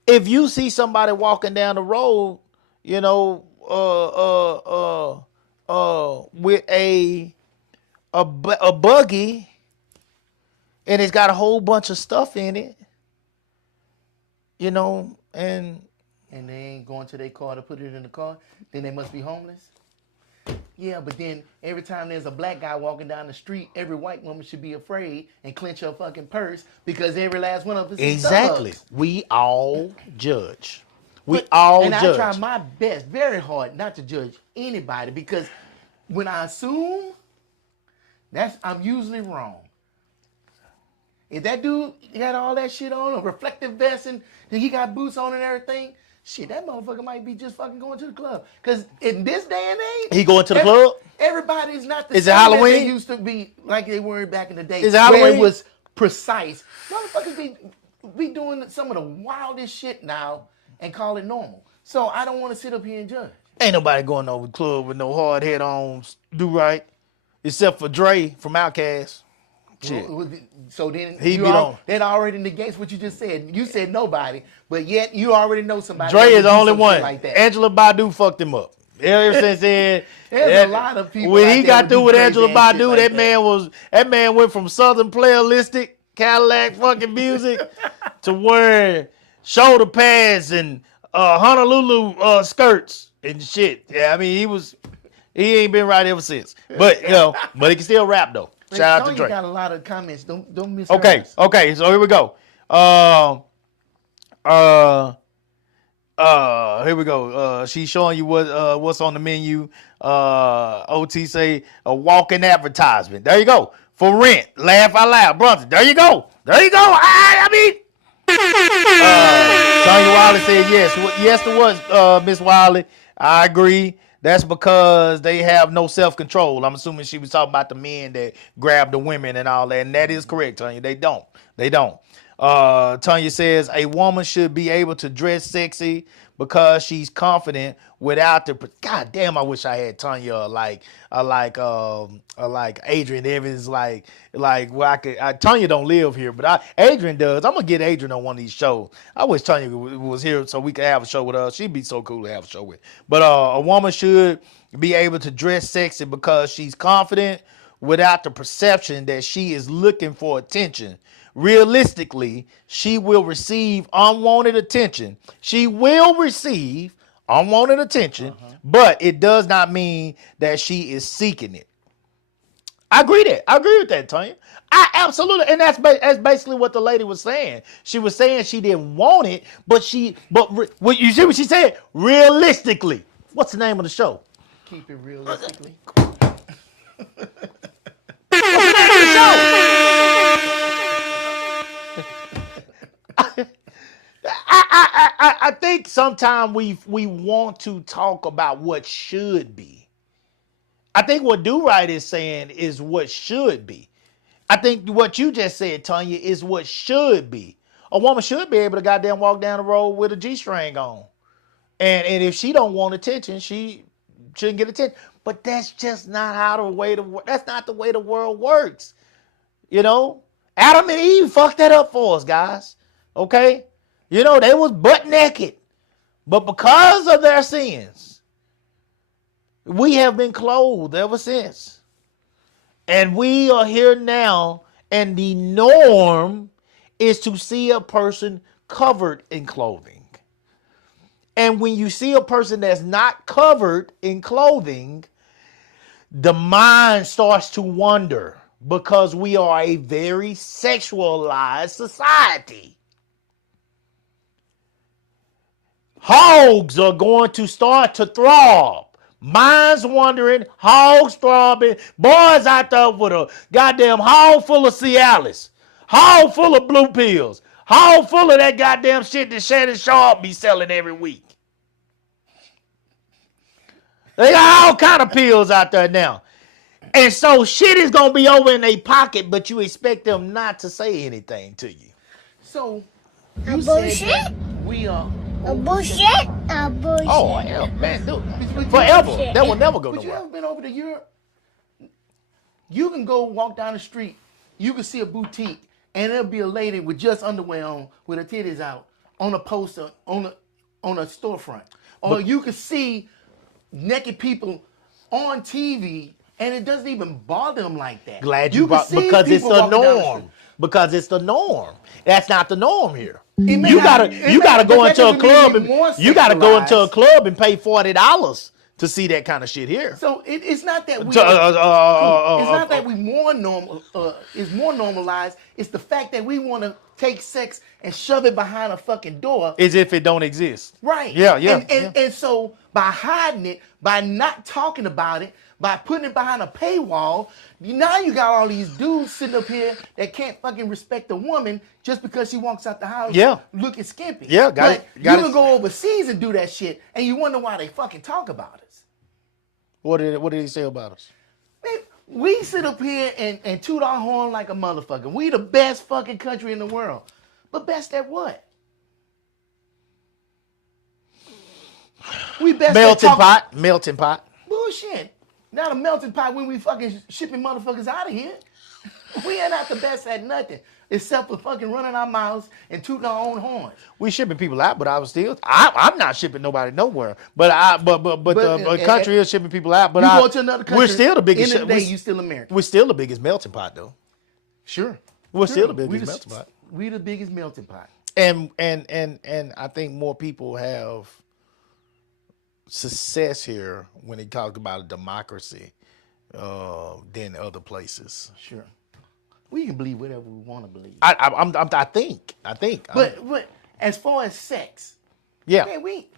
If you see somebody walking down the road, with a buggy, and it's got a whole bunch of stuff in it, and they ain't going to their car to put it in the car, then they must be homeless. Yeah, but then every time there's a black guy walking down the street, every white woman should be afraid and clench her fucking purse because every last one of us is exactly. thugs. We all judge. And I try my best, very hard, not to judge anybody, because when I assume, I'm usually wrong. If that dude got all that shit on, a reflective vest, and he got boots on and everything, shit, that motherfucker might be just fucking going to the club. Because in this day and age, he going to the club? Everybody's not the same as they used to be, like they were back in the day. Is it Halloween? Where it was precise. Motherfuckers be doing some of the wildest shit now and call it normal. So I don't want to sit up here and judge. Ain't nobody going over the club with no hard head on, do right, except for Dre from Outkast. Shit. So then that already negates what you just said. You said nobody, but yet you already know somebody. Dre is the only one. Like that. Angela Badu fucked him up. Ever since then, there's a lot of people. When he got through with Angela Badu, like that man went from Southern Playalistic Cadillac fucking music to wearing shoulder pads and Honolulu skirts and shit. Yeah, I mean he ain't been right ever since. But but he can still rap though. Shout out to Drake. You got a lot of comments. Don't miss. Okay. So here we go. Here we go. She's showing you what's on the menu. OT say a walking advertisement. There you go. For rent. Laugh out loud, Brunson. There you go. I mean. Tanya Wiley said yes. Yes, there was, Miss Wiley. I agree. That's because they have no self-control. I'm assuming she was talking about the men that grab the women and all that. And that is correct, Tanya. They don't. Tanya says a woman should be able to dress sexy because she's confident without the. God damn! I wish I had Tanya like Adrian Evans like where I could. Tanya don't live here, but Adrian does. I'm gonna get Adrian on one of these shows. I wish Tanya was here so we could have a show with her. She'd be so cool to have a show with. But a woman should be able to dress sexy because she's confident without the perception that she is looking for attention. Realistically, she will receive unwanted attention. But it does not mean that she is seeking it. I agree with that, Tanya. I absolutely, and that's basically what the lady was saying. She was saying she didn't want it, but you see what she said? Realistically, what's the name of the show? Keep it realistically. I think sometimes we want to talk about what should be. I think what Do Right is saying is what should be. I think what you just said, Tanya, is what should be. A woman should be able to goddamn walk down the road with a G-string on. And if she don't want attention, she shouldn't get attention. But that's just not that's not the way the world works. You know? Adam and Eve fucked that up for us, guys. Okay? You know, they was butt naked. But because of their sins, we have been clothed ever since. And we are here now, and the norm is to see a person covered in clothing. And when you see a person that's not covered in clothing, the mind starts to wonder, because we are a very sexualized society. Hogs are going to start to throb. Minds wandering, hogs throbbing, boys out there with a goddamn hog full of Cialis, hog full of blue pills, hog full of that goddamn shit that Shannon Sharp be selling every week. They got all kind of pills out there now. And so shit is going to be over in their pocket, but you expect them not to say anything to you. So, A bullshit? We are... A bullshit? A bullshit. Oh, hell, man, dude. Forever. That will never go But you nowhere. ever been over to Europe? You can go walk down the street. You can see a boutique, and there'll be a lady with just underwear on, with her titties out, on a poster, on a storefront. Or you can see naked people on TV, and it doesn't even bother them like that. Glad you brought, because it's the norm. Because it's the norm. That's not the norm here. You gotta go into a club and pay $40 to see that kind of shit here. So it's not that we it's not that we more normal is more normalized. It's the fact that we want to take sex and shove it behind a fucking door as if it don't exist. Right. Yeah. And so by hiding it, by not talking about it, by putting it behind a paywall, now you got all these dudes sitting up here that can't fucking respect a woman just because she walks out the house looking skimpy. Yeah, you can go overseas and do that shit, and you wonder why they fucking talk about us. What did he say about us? Man, we sit up here and toot our horn like a motherfucker. We the best fucking country in the world. But best at what? We best Melting pot. Bullshit. Not a melting pot when we fucking shipping motherfuckers out of here. We ain't not the best at nothing except for fucking running our mouths and tooting our own horns. We shipping people out, but I'm not shipping nobody nowhere. But the country is shipping people out. But you go to another country. We're still the biggest. End of the day, you still American. We're still the biggest melting pot, though. Sure. We're still the biggest melting pot. We the biggest melting pot. And I think more people have success here when they talk about a democracy than other places. Sure. We can believe whatever we want to believe. I think. But as far as sex, man, we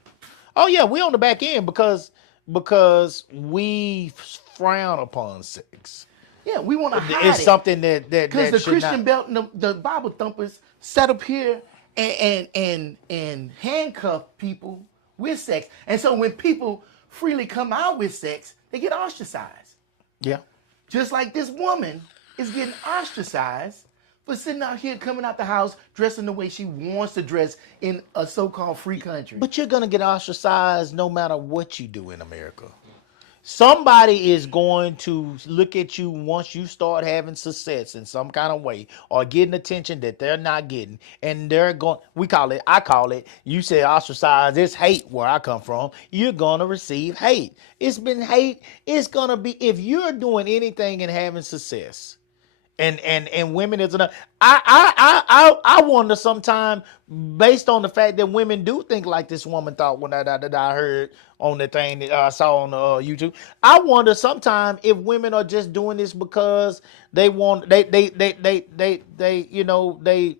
on the back end because we frown upon sex. Yeah, we want to hide it's it. something that because the Christian belt and the Bible thumpers set up here and handcuff people with sex, and so when people freely come out with sex, they get ostracized. Yeah, just like this woman is getting ostracized for sitting out here, coming out the house, dressing the way she wants to dress in a so-called free country. But you're gonna get ostracized no matter what you do in America. Somebody is going to look at you once you start having success in some kind of way or getting attention that they're not getting. And they're going, I call it, you say ostracize, it's hate where I come from. You're going to receive hate. It's been hate. It's going to be, if you're doing anything and having success And women is enough. I wonder sometimes, based on the fact that women do think like this woman thought when I heard on the thing that I saw on YouTube. I wonder sometimes if women are just doing this because they want they you know they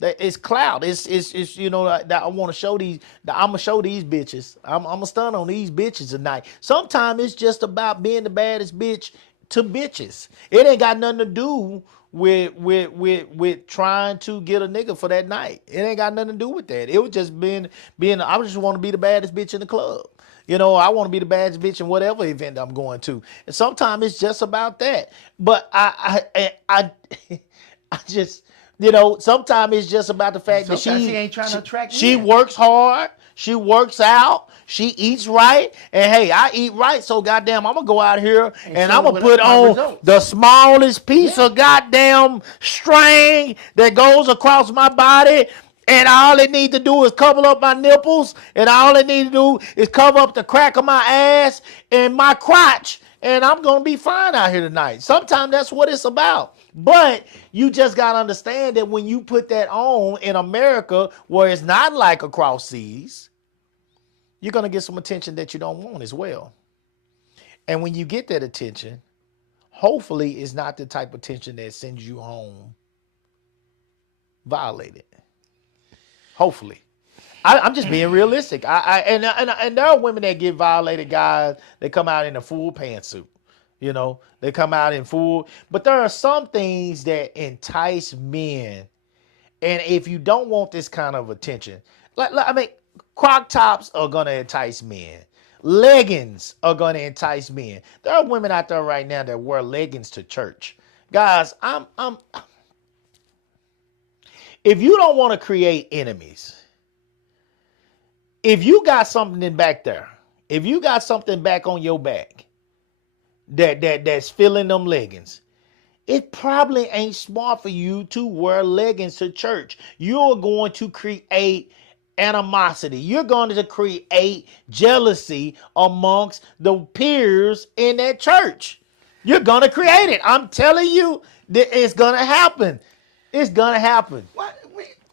it's clout. It's you know that I want to show these. I'm gonna show these bitches. I'm gonna stun on these bitches tonight. Sometimes it's just about being the baddest bitch to bitches. It ain't got nothing to do with trying to get a nigga for that night. It ain't got nothing to do with that. It was just being. I just want to be the baddest bitch in the club. You know, I want to be the baddest bitch in whatever event I'm going to. And sometimes it's just about that. But I just. You know, sometimes it's just about the fact that she ain't trying to attract She men. works hard. She works out. She eats right. And hey, I eat right. So goddamn, I'm going to go out here and I'm going to put on results. the smallest piece of goddamn string that goes across my body. And all it need to do is cover up my nipples. And all it need to do is cover up the crack of my ass and my crotch. And I'm going to be fine out here tonight. Sometimes that's what it's about. But you just got to understand that when you put that on in America, where it's not like across seas, you're going to get some attention that you don't want as well. And when you get that attention, hopefully it's not the type of attention that sends you home violated. Hopefully. I'm just being realistic. And there are women that get violated, guys, that come out in a full pantsuit. You know, they come out in full. But there are some things that entice men. And if you don't want this kind of attention, I mean, crop tops are going to entice men. Leggings are going to entice men. There are women out there right now that wear leggings to church. Guys, if you don't want to create enemies, if you got something in back there, if you got something back on your back, that's filling them leggings, it probably ain't smart for you to wear leggings to church. You're going to create animosity. You're going to create jealousy amongst the peers in that church. You're going to create it. I'm telling you that it's going to happen. It's going to happen. What?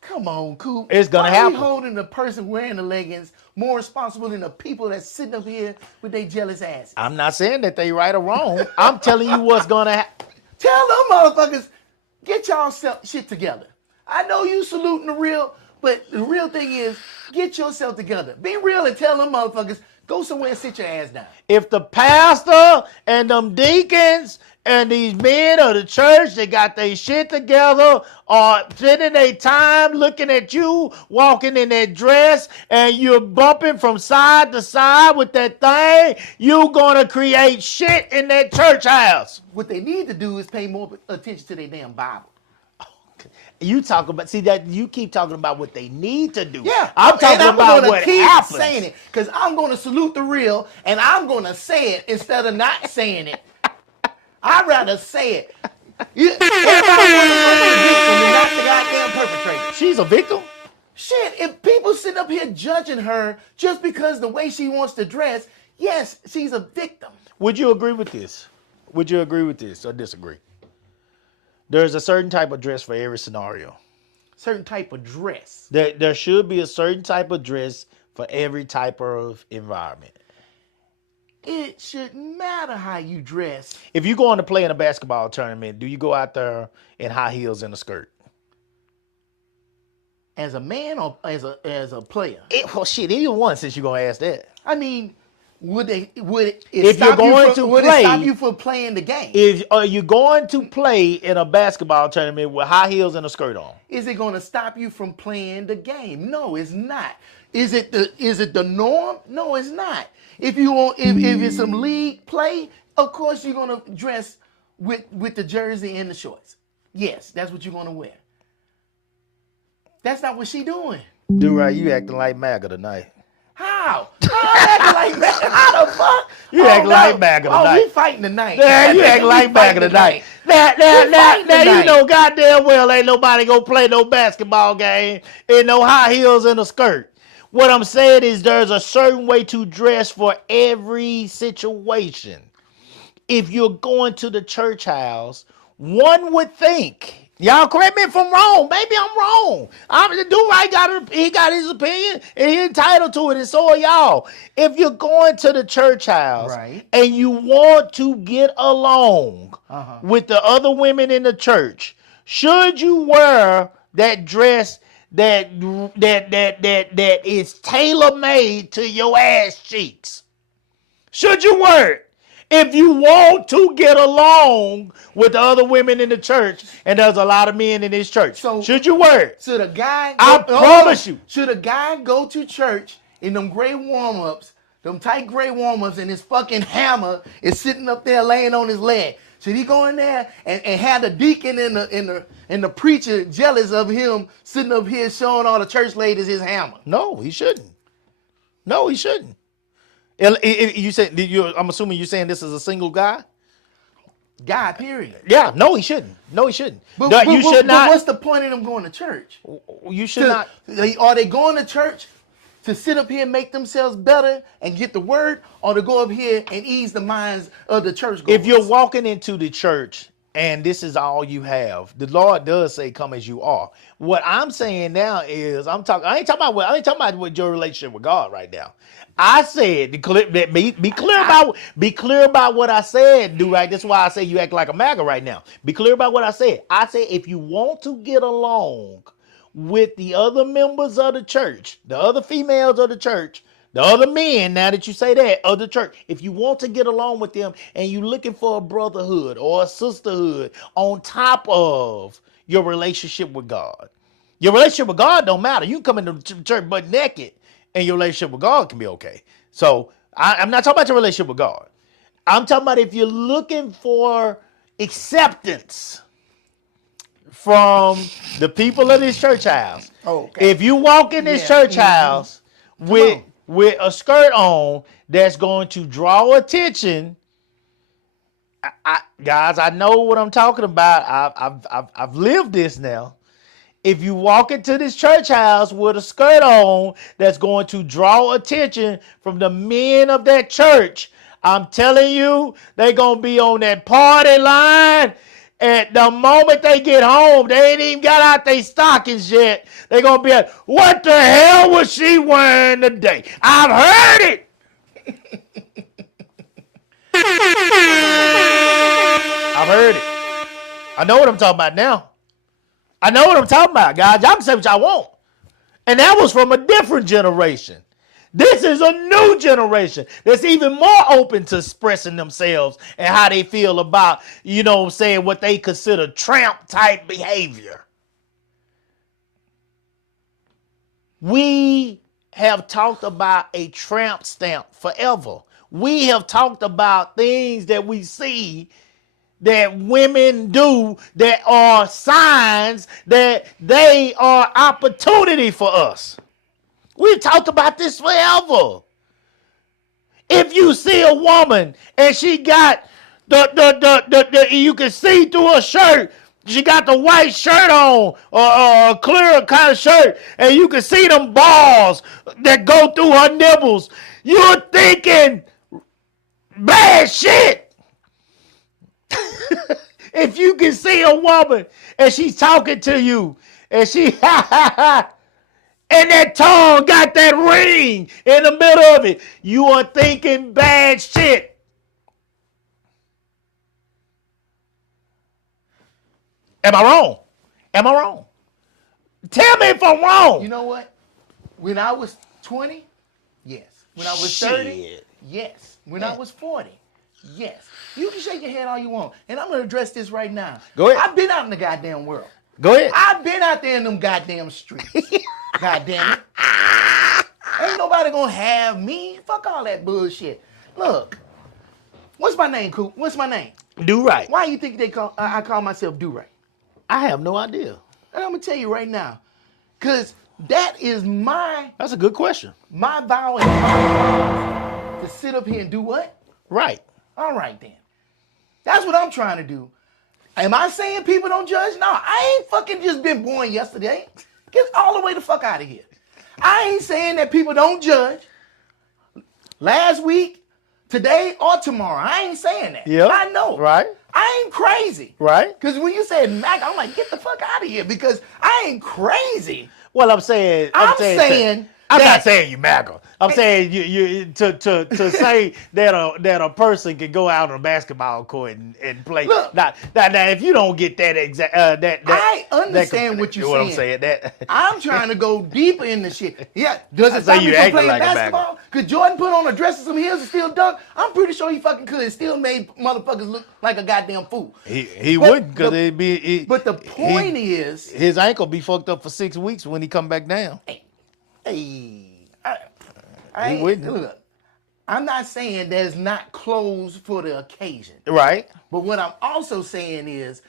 Come on, Coop. It's going to happen. Why are you holding the person wearing the leggings more responsible than the people that's sitting up here with their jealous asses? I'm not saying that they right or wrong. I'm telling you what's going to happen. Tell them motherfuckers, get y'all shit together. I know you saluting the real, but the real thing is, get yourself together. Be real and tell them motherfuckers, go somewhere and sit your ass down. If the pastor and them deacons and these men of the church, they got their shit together, or spending their time looking at you, walking in that dress, and you're bumping from side to side with that thing, you gonna create shit in that church house. What they need to do is pay more attention to their damn Bible. You talk about, see that you keep talking about what they need to do. Yeah, I'm talking about what happens. Saying it because I'm going to salute the real, and I'm going to say it instead of not saying it. I'd rather say it. Everybody wants to be a victim and not the goddamn perpetrator. She's a victim? Shit, if people sit up here judging her just because the way she wants to dress, yes, she's a victim. Would you agree with this? Would you agree with this or disagree? There's a certain type of dress for every scenario. Certain type of dress. There should be a certain type of dress for every type of environment. It shouldn't matter how you dress. If you go on to play in a basketball tournament, do you go out there in high heels and a skirt? As a man or as a player? Well, shit, either one, since you're going to ask that. I mean, would it if stop you're going you to would play, it stop you from playing the game? If you're going to play in a basketball tournament with high heels and a skirt on, is it going to stop you from playing the game? No, it's not. Is it the norm? No, it's not. If it's some league play, of course you're going to dress with the jersey and the shorts. Yes, that's what you're going to wear. That's not what she doing. Do-right, you acting like MAGA tonight. How? I'm acting like MAGA. How the fuck? You acting like MAGA tonight. Oh, we fighting tonight. Yeah, you acting like MAGA tonight. Now you know goddamn well ain't nobody gonna play no basketball game in no high heels and a skirt. What I'm saying is there's a certain way to dress for every situation. If you're going to the church house, one would think, y'all correct me if I'm wrong. Maybe I'm wrong. The dude right got his opinion and he's entitled to it, and so are y'all. If you're going to the church house Right. and you want to get along with the other women in the church, should you wear that dress that is tailor-made to your ass cheeks? Should you wear it? If you want to get along with the other women in the church, and there's a lot of men in this church, So- should you wear it? Should a guy? I promise you. Should a guy go to church in them gray warm-ups, them tight gray warm-ups, and his fucking hammer is sitting up there laying on his leg? Should he go in there and have the deacon and the preacher jealous of him sitting up here showing all the church ladies his hammer? No, he shouldn't. No, he shouldn't. You said I'm assuming you're saying this is a single guy. Guy, period. Yeah, no, he shouldn't. No, he shouldn't. But, No, but- you but- should but not. what's the point of them going to church? You should not. Are they going to church to sit up here and make themselves better and get the word, or to go up here and ease the minds of the church goers? If you're walking into the church and this is all you have, the Lord does say, "Come as you are." What I'm saying now is, I ain't talking about what your relationship with God right now. I said, be clear about what I said, do right. That's why I say you act like a MAGA right now. Be clear about what I said. I said if you want to get along with the other members of the church, the other females of the church, the other men, now that you say that, of the church, if you want to get along with them and you're looking for a brotherhood or a sisterhood on top of your relationship with God, your relationship with God don't matter. You can come into church butt naked and your relationship with God can be okay. So I'm not talking about your relationship with God. I'm talking about if you're looking for acceptance from the people of this church house. Okay. If you walk in this church house with a skirt on that's going to draw attention, guys, I know what I'm talking about. I've lived this now. If you walk into this church house with a skirt on that's going to draw attention from the men of that church, I'm telling you, they're going to be on that party line. At the moment they get home, they ain't even got out their stockings yet. They're going to be like, what the hell was she wearing today? I've heard it. I've heard it. I know what I'm talking about now. I know what I'm talking about, guys. Y'all can say what y'all want. And that was from a different generation. This is a new generation that's even more open to expressing themselves and how they feel about, what they consider tramp type behavior. We have talked about a tramp stamp forever. We have talked about things that we see that women do that are signs that they are opportunity for us. We've talked about this forever. If you see a woman and she got you can see through her shirt, she got the white shirt on, or a clear kind of shirt, and you can see them balls that go through her nipples, you're thinking bad shit. If you can see a woman and she's talking to you and she and that tongue got that ring in the middle of it, you are thinking bad shit. Am I wrong? Am I wrong? Tell me if I'm wrong. You know what? When I was 20, yes. When I was 30, Shit. yes. When I was 40, yes. You can shake your head all you want. And I'm going to address this right now. Go ahead. I've been out in the goddamn world. Go ahead. I've been out there in them goddamn streets. Goddamn it. Ain't nobody going to have me. Fuck all that bullshit. Look. What's my name, Coop? What's my name? Do right. Why you think I call myself Do Right? I have no idea. And I'm going to tell you right now. Because that is my That's a good question. vow and my promise to sit up here and do what? Right. All right, then. That's what I'm trying to do. Am I saying people don't judge? No, I ain't fucking just been born yesterday. Get all the way the fuck out of here. I ain't saying that people don't judge. Last week, today, or tomorrow. I ain't saying that. Yep. I know. Right. I ain't crazy. Right. Because when you said Mac, I'm like, get the fuck out of here because I ain't crazy. Well, I'm saying I'm saying I'm that- not saying you MAGA. I'm saying you to say that a person can go out on a basketball court and play. Look. now, if you don't get that exact that I understand what you're I'm saying. I'm trying to go deeper in the shit. Yeah, does it So stop you me from acting playing like a basketball? Could Jordan put on a dress and some heels and still dunk? I'm pretty sure he fucking could. Still made motherfuckers look like a goddamn fool. He But wouldn't because the- it'd be. But the point is, his ankle be fucked up for 6 weeks when he come back down. hey, He ain't- wouldn't. look, I'm not saying there's not clothes for the occasion. Right. But what I'm also saying is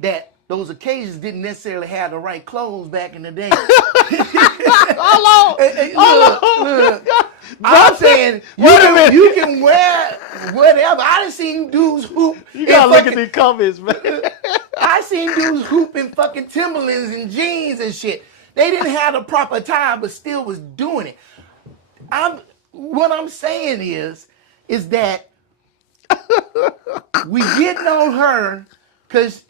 that those occasions didn't necessarily have the right clothes back in the day. Look, I'm saying you can wear whatever. I done seen dudes hoop. You gotta in look fucking- at these comments, man. I seen dudes hoop in fucking Timberlands and jeans and shit. They didn't have the proper attire, but still was doing it. What I'm saying is that we getting on her because,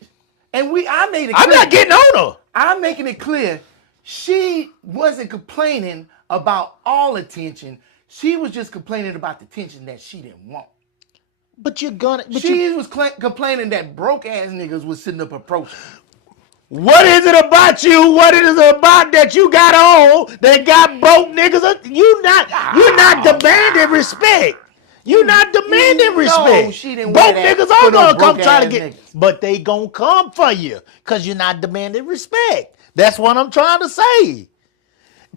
I made it clear. I'm not getting on her. I'm making it clear. She wasn't complaining about all attention. She was just complaining about the attention that she didn't want. But you're gonna. She was complaining that broke ass niggas was sitting up approaching. What is it about you? What is it about that you got on that got broke niggas? You're not demanding respect. You're not demanding respect. she didn't Broke wear that niggas for are no gonna come broke try to ass get, niggas. but they gonna come for you because you're not demanding respect. That's what I'm trying to say.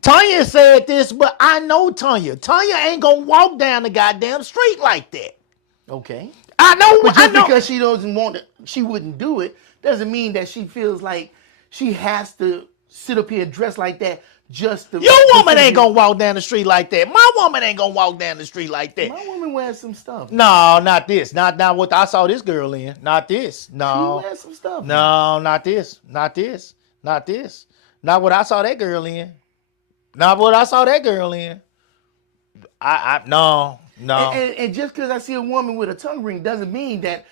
Tanya said this, but I know Tanya. Tanya ain't gonna walk down the goddamn street like that. Okay. I know. But I just know. because she doesn't want it, she wouldn't do it, doesn't mean that she feels like she has to sit up here dressed like that just to. Your woman ain't gonna walk down the street like that. My woman ain't gonna walk down the street like that. My woman wears some stuff. No, not this. Not what I saw this girl in. Not this. No. She wears some stuff. No, not this. Not this. Not this. Not what I saw that girl in. Not what I saw that girl in. No. And just because I see a woman with a tongue ring doesn't mean that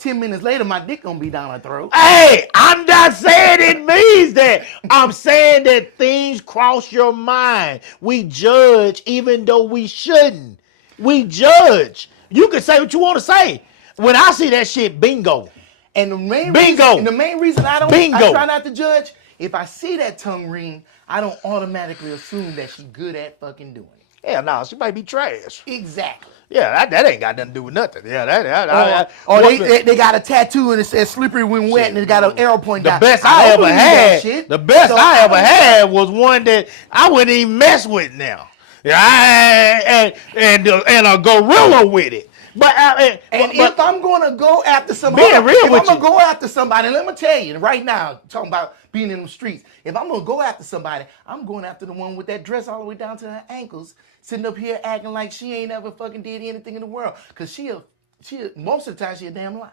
10 minutes later my dick gonna be down her throat. Hey, I'm not saying it means that. I'm saying that things cross your mind. We judge even though we shouldn't. We judge. You can say what you want to say. When I see that shit, bingo. And the main Bingo. reason I Bingo. try not to judge, if I see that tongue ring, I don't automatically assume that she's good at fucking doing it. Hell no, she might be trash. Exactly. Yeah, that ain't got nothing to do with nothing. Yeah, Or they got a tattoo and it says slippery when wet and it got an arrow pointing down. The best I don't ever believe that had. shit. The best So I ever don't- had was one that I wouldn't even mess with now. Yeah, and a gorilla with it. But if I'm gonna go after somebody, Being real if with I'm gonna you. go after somebody, let me tell you right now, talking about being in the streets. If I'm gonna go after somebody, I'm going after the one with that dress all the way down to her ankles, sitting up here acting like she ain't ever fucking did anything in the world. Cause she most of the time she a damn lie.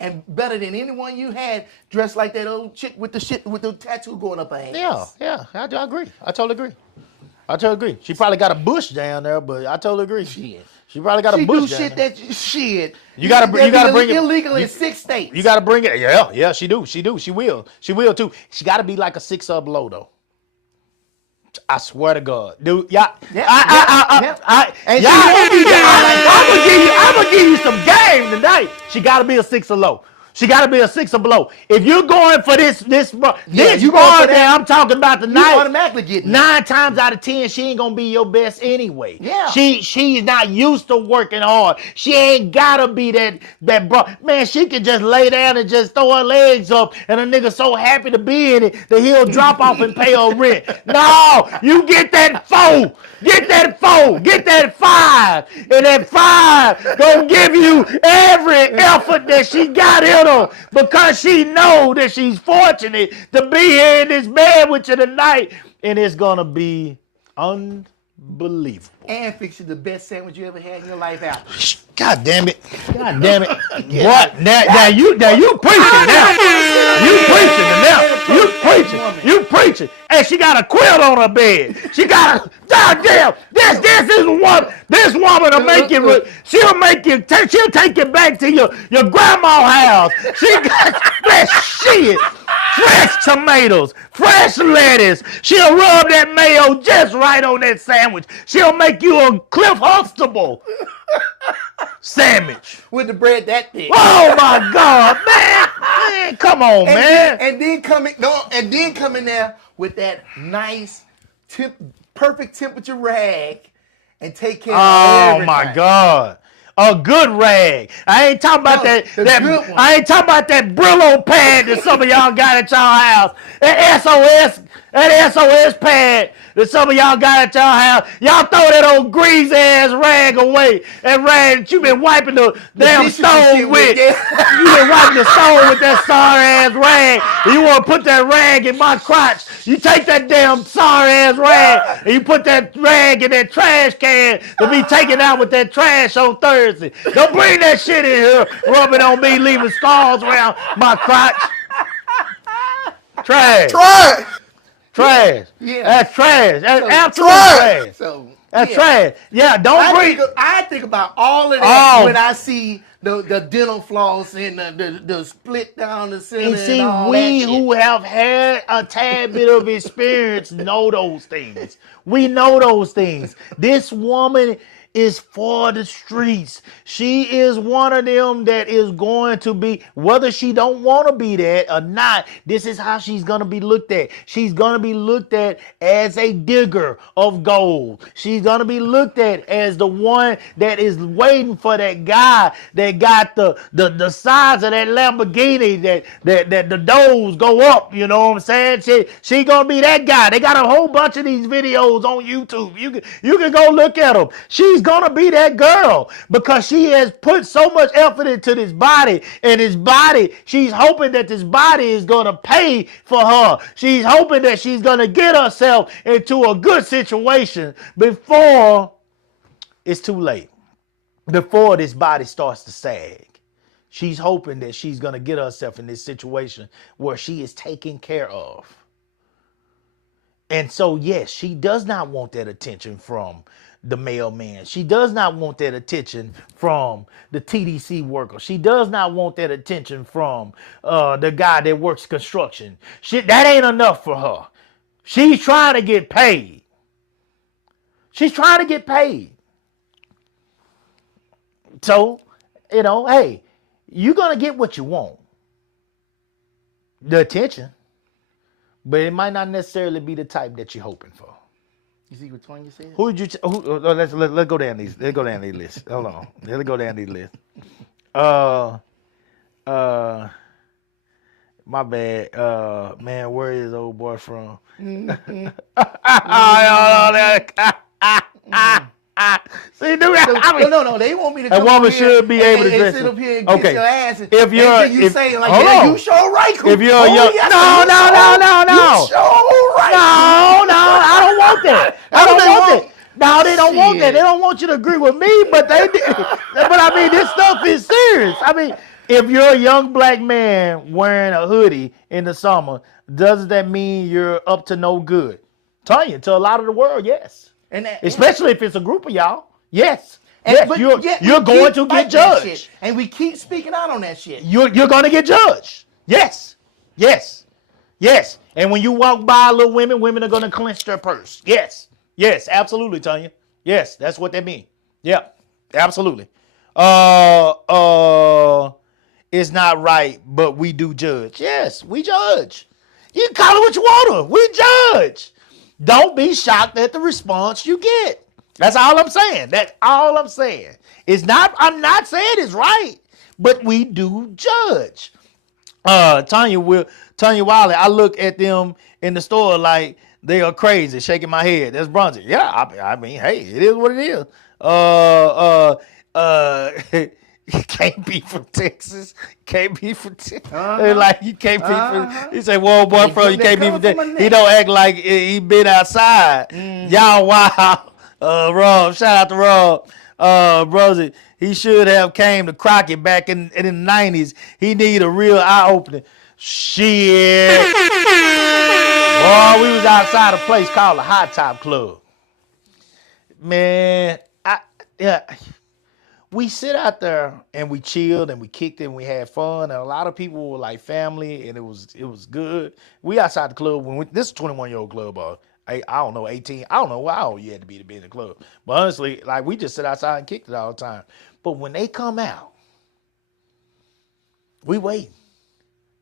And better than anyone you had dressed like that old chick with the tattoo going up her ass. yeah, I agree. I totally agree. She probably got a bush down there, but I totally agree. Shit. She probably got a She bush do down shit there. that shit. You gotta bring it illegal in 6 states. You gotta bring it. Yeah, she do. She will too. She gotta be like a 6 up low though. I swear to God, dude. Yeah. And Yeah. she won't be down I'm gonna give you some game tonight. She gotta be a 6 or low. She gotta be a 6 or below. If you're going for this you going bar for that. that I'm talking about You tonight, automatically getting it. 9 times out of 10, she ain't gonna be your best anyway. Yeah. She's not used to working hard. She ain't gotta be that bro. Man, she can just lay down and just throw her legs up, and a nigga so happy to be in it that he'll drop off and pay her rent. No, you get that 4. Get that 4. Get that 5. And that 5 gonna give you every effort that she got in her because she know that she's fortunate to be here in this bed with you tonight, and it's gonna be unbelievable. And fix you the best sandwich you ever had in your life out. God damn it! God damn it! What? Now you preaching now. You preaching now. You preaching. You preaching. And she got a quilt on her bed. She got a, goddamn, this woman will make you, she'll take you back to your grandma's house. She got fresh shit, fresh tomatoes, fresh lettuce. She'll rub that mayo just right on that sandwich. She'll make you a Cliff Huxtable sandwich with the bread that thick. Oh my God, man, come on, man. And then come in there with that nice, perfect temperature rag, and take care of everything. Oh my God. A good rag. I ain't talking about that I ain't talking about that Brillo pad that some of y'all got at y'all house. That SOS pad that some of y'all got at y'all house. Y'all throw that old grease ass rag away. That rag that you been wiping the damn stove with. You been wiping the stove with that sorry ass rag. You want to put that rag in my crotch. You take that damn sorry ass rag and you put that rag in that trash can to be taken out with that trash on Thursday. Don't bring that shit in here, rub it on me, leaving scars around my crotch. Trash. Trash. Yeah. That's trash. That's absolute trash. So, that's trash. Yeah, I think about all of that when I see the dental floss and the split down the center. And see, and all we that who have had a tad bit of experience know those things. We know those things. This woman is for the streets. She is one of them that is going to be, whether she don't want to be that or not, this is how she's going to be looked at. She's going to be looked at as a digger of gold. She's going to be looked at as the one that is waiting for that guy that got the size of that Lamborghini that the doors go up, you know what I'm saying? She going to be that guy. They got a whole bunch of these videos on YouTube. You can go look at them. She's gonna be that girl because she has put so much effort into this body, and this body, she's hoping that this body is gonna pay for her. She's hoping that she's gonna get herself into a good situation before it's too late, before this body starts to sag. She's hoping that she's gonna get herself in this situation where she is taken care of. And so, yes, she does not want that attention from the mailman. She does not want that attention from the TDC worker. She does not want that attention from the guy that works construction. That ain't enough for her. She's trying to get paid. She's trying to get paid. So, hey, you're going to get what you want. The attention. But it might not necessarily be the type that you're hoping for. You see which one you said? Who did you? Let's go down these. Let's go down these lists. Hold on. Let's go down these lists. My bad. Man, where is old boy from? See, no, they want me to come a woman should be able to dress. Sit up here and okay. Get your ass. If you're, you say like, yeah, you sure right, Cooper. If you're young, yes, no. You sure right. No, I don't want that. I don't want that. No, they don't want that. They don't want you to agree with me, but they did. But I mean, this stuff is serious. I mean, if you're a young black man wearing a hoodie in the summer, does that mean you're up to no good? Tanya, to a lot of the world, yes. Especially if it's a group of y'all. Yes. You're going to get judged. And we keep speaking out on that shit. You're going to get judged. Yes. And when you walk by little women are going to clench their purse. Yes, absolutely, Tanya. Yes, that's what they mean. Yeah, absolutely. It's not right, but we do judge. Yes, we judge. You can call it what you want to. We judge. Don't be shocked at the response you get. That's all I'm saying. That's all I'm saying. I'm not saying it's right, but we do judge. Tanya Wiley, I look at them in the store like they are crazy, shaking my head. That's Bronzy. Yeah, I mean, hey, it is what it is. Can't be from Texas. Can't be from Texas. Like you can't be from. He said, "Whoa, boyfriend, you can't be from Texas." He don't act like he been outside. Y'all, wow. Rob, shout out to Rob. Brother, he should have came to Crockett back in the 90s. He need a real eye opening. Shit. Oh, we was outside a place called the Hot Top Club. Man, we sit out there and we chilled and we kicked it and we had fun, and a lot of people were like family, and it was good. We outside the club this is a 21-year-old club, I don't know, 18. I don't know how old you had to be in the club. But honestly, like, we just sit outside and kicked it all the time. But when they come out, we waiting.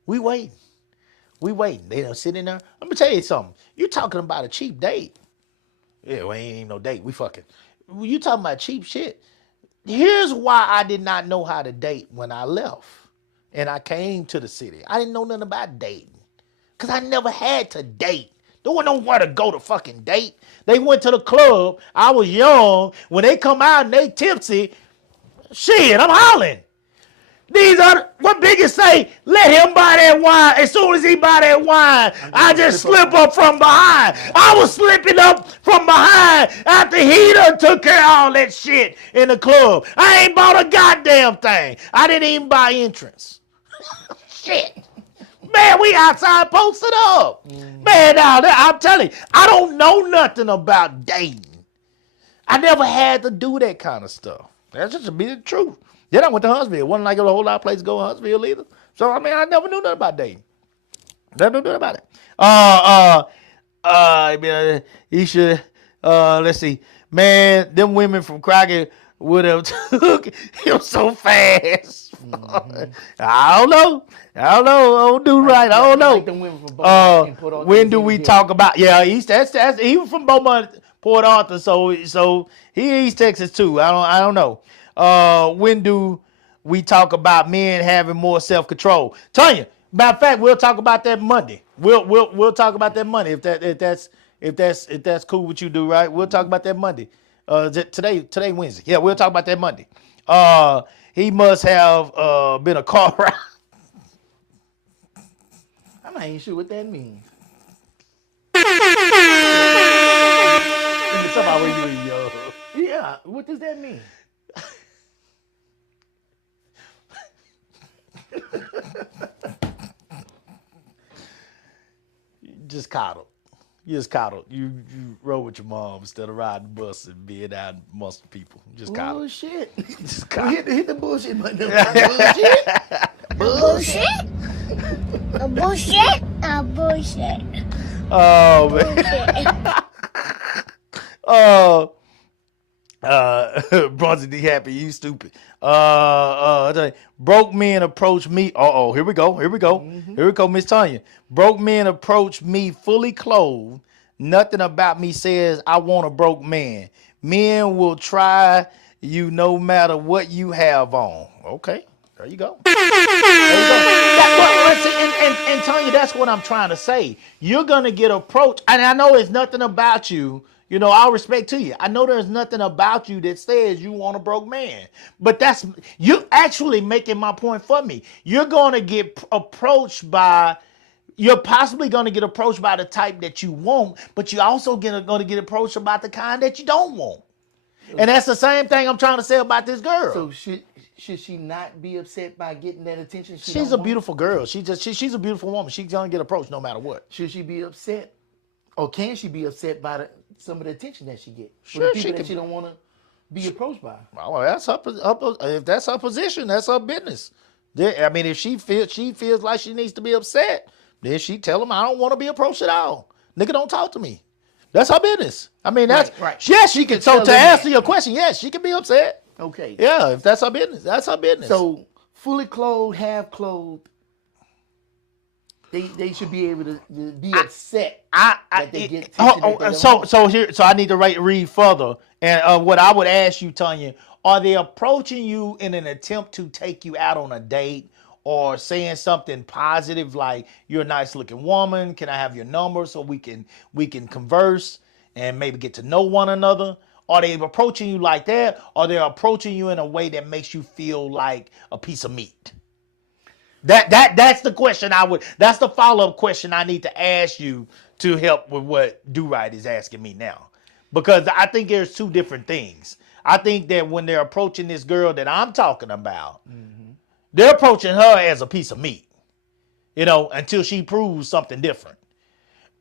We waiting. They don't sit in there. Let me tell you something. You talking about a cheap date. Yeah, we ain't no date. We fucking. You talking about cheap shit. Here's why I did not know how to date when I left and I came to the city. I didn't know nothing about dating because I never had to date. There was nowhere to go to fucking date. They went to the club. I was young. When they come out and they tipsy, shit, I'm hollering. These are what Biggie say. Let him buy that wine. As soon as he buy that wine, I just slip up from behind. I was slipping up from behind after he done took care of all that shit in the club. I ain't bought a goddamn thing. I didn't even buy entrance. Shit. Man, we outside posted up. Man, now I'm telling you, I don't know nothing about dating. I never had to do that kind of stuff. That's just to be the truth. Then I went to Huntsville. Wasn't like a whole lot of places to go to Huntsville either. So, I mean, I never knew nothing about dating. Never knew nothing about it. He should, let's see. Man, them women from Crockett would have took him so fast. Mm-hmm. I don't know. I don't do right. I don't know. Like them women from Beaumont, when do we talk about? Yeah, he was from Beaumont, Port Arthur, so he East Texas too. I don't know. When do we talk about men having more self-control? Tanya, matter of fact, we'll talk about that Monday. We'll talk about that Monday if that's cool with you, do right? We'll talk about that Monday. Today Wednesday. Yeah, we'll talk about that Monday. He must have been a car ride. I'm not even sure what that means. Yeah, what does that mean? Just coddled. You just coddled. You rode with your mom instead of riding the bus and being out amongst people. Just coddled. Bullshit. Just coddled. Hit the bullshit button. Bullshit. Bullshit. Bullshit. Oh, man. Oh. Bronzy D happy, you stupid. Broke men approach me. Here we go. Mm-hmm. Here we go, Miss Tanya. Broke men approach me fully clothed. Nothing about me says I want a broke man. Men will try you no matter what you have on. Okay, there you go. And Tanya, that's what I'm trying to say. You're gonna get approached, and I know it's nothing about you. You know, all respect to you. I know there's nothing about you that says you want a broke man. But that's you actually making my point for me. You're going to get approached by, you're possibly going to get approached by the type that you want, but you're also going to get approached about the kind that you don't want. And that's the same thing I'm trying to say about this girl. So should she not be upset by getting that attention? She's a beautiful girl. She's a beautiful woman. She's going to get approached no matter what. Should she be upset? Or can she be upset by some of the attention that she gets? Sure, she don't want to be approached by. Well, that's if that's her position, that's her business. I mean, if she feels like she needs to be upset, then she tell him, I don't want to be approached at all. Nigga, don't talk to me. That's her business. I mean, that's right. Yes, she can. So to answer your question, yes, she can be upset. Okay. Yeah, if that's her business, that's her business. So fully clothed, half clothed. They should be able to be upset that they get so I need to read further. And what I would ask you, Tanya, are they approaching you in an attempt to take you out on a date or saying something positive like, you're a nice looking woman, can I have your number so we can converse and maybe get to know one another? Are they approaching you like that, or they're approaching you in a way that makes you feel like a piece of meat? That's the question that's the follow-up question I need to ask you to help with what Do-Right is asking me now. Because I think there's two different things. I think that when they're approaching this girl that I'm talking about, they're approaching her as a piece of meat, until she proves something different.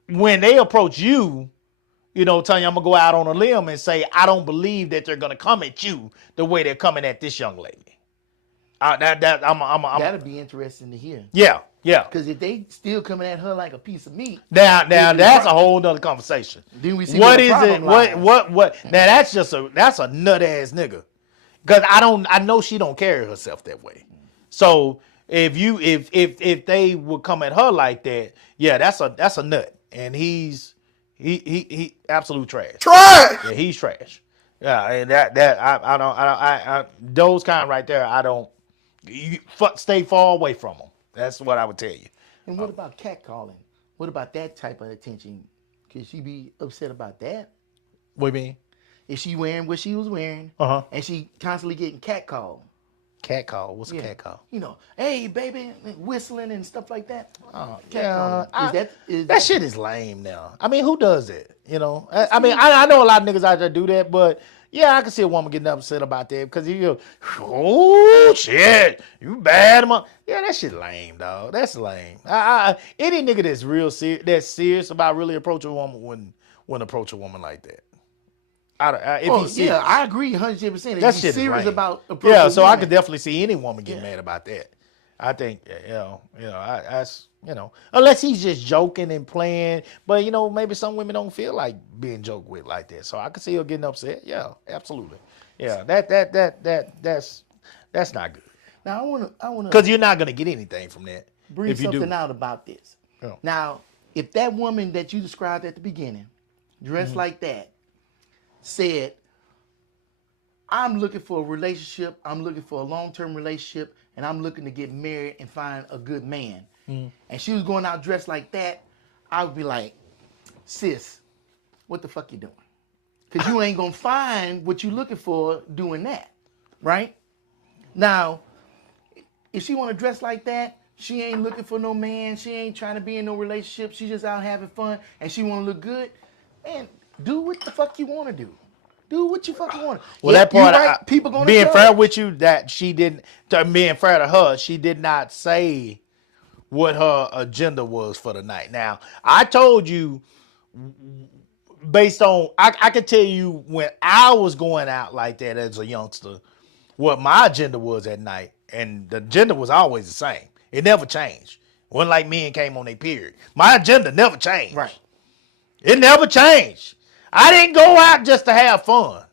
when they approach you, you know, telling you I'm gonna go out on a limb and say I don't believe that they're gonna come at you the way they're coming at this young lady. That'll be interesting to hear. Yeah. Because if they still coming at her like a piece of meat, Now that's a whole nother conversation. Then we see what where the is it? problem lies. What? Now that's a nut ass nigga. Because I know she don't carry herself that way. So if they would come at her like that, yeah, that's a nut, and he absolute trash. Trash. Yeah, he's trash. Yeah, and I those kind right there, I don't. Stay far away from them. That's what I would tell you. And what about catcalling? What about that type of attention? Could she be upset about that? What do you mean? If she wearing what she was wearing, and she constantly getting catcalled. Catcall? What's a catcall? You know, hey baby, whistling and stuff like that. Yeah, Is that shit is lame now. I mean, who does it? You know, I mean, I know a lot of niggas out there do that, but yeah, I can see a woman getting upset about that because you go, oh shit, you bad man. Yeah, that shit lame, dog. That's lame. Any nigga that's that's serious about really approaching a woman wouldn't approach a woman like that. I agree 100%. That If shit is serious lame. about approaching Yeah, so a I woman, could definitely see any woman getting mad about that. I think unless he's just joking and playing, but maybe some women don't feel like being joked with like that. So I could see her getting upset. Yeah, absolutely. Yeah, that's not good. Now I want to Because you're not gonna get anything from that. bring if you something do. out about this. Yeah. Now, if that woman that you described at the beginning, dressed like that, said, I'm looking for a relationship, I'm looking for a long-term relationship, and I'm looking to get married and find a good man. And she was going out dressed like that, I would be like, sis, what the fuck you doing? Because you ain't going to find what you looking for doing that, right? Now, if she want to dress like that, she ain't looking for no man, she ain't trying to be in no relationship, she just out having fun, and she want to look good, man, do what the fuck you want to do. Do what you fucking want. Well, that part, right, people gonna being judge. fair with you, that she didn't, being fair to her, she did not say what her agenda was for the night. Now, I told you, based on, I could tell you when I was going out like that as a youngster, what my agenda was at night, and the agenda was always the same. It never changed. It wasn't like men came on their period. My agenda never changed. Right. It never changed. I didn't go out just to have fun.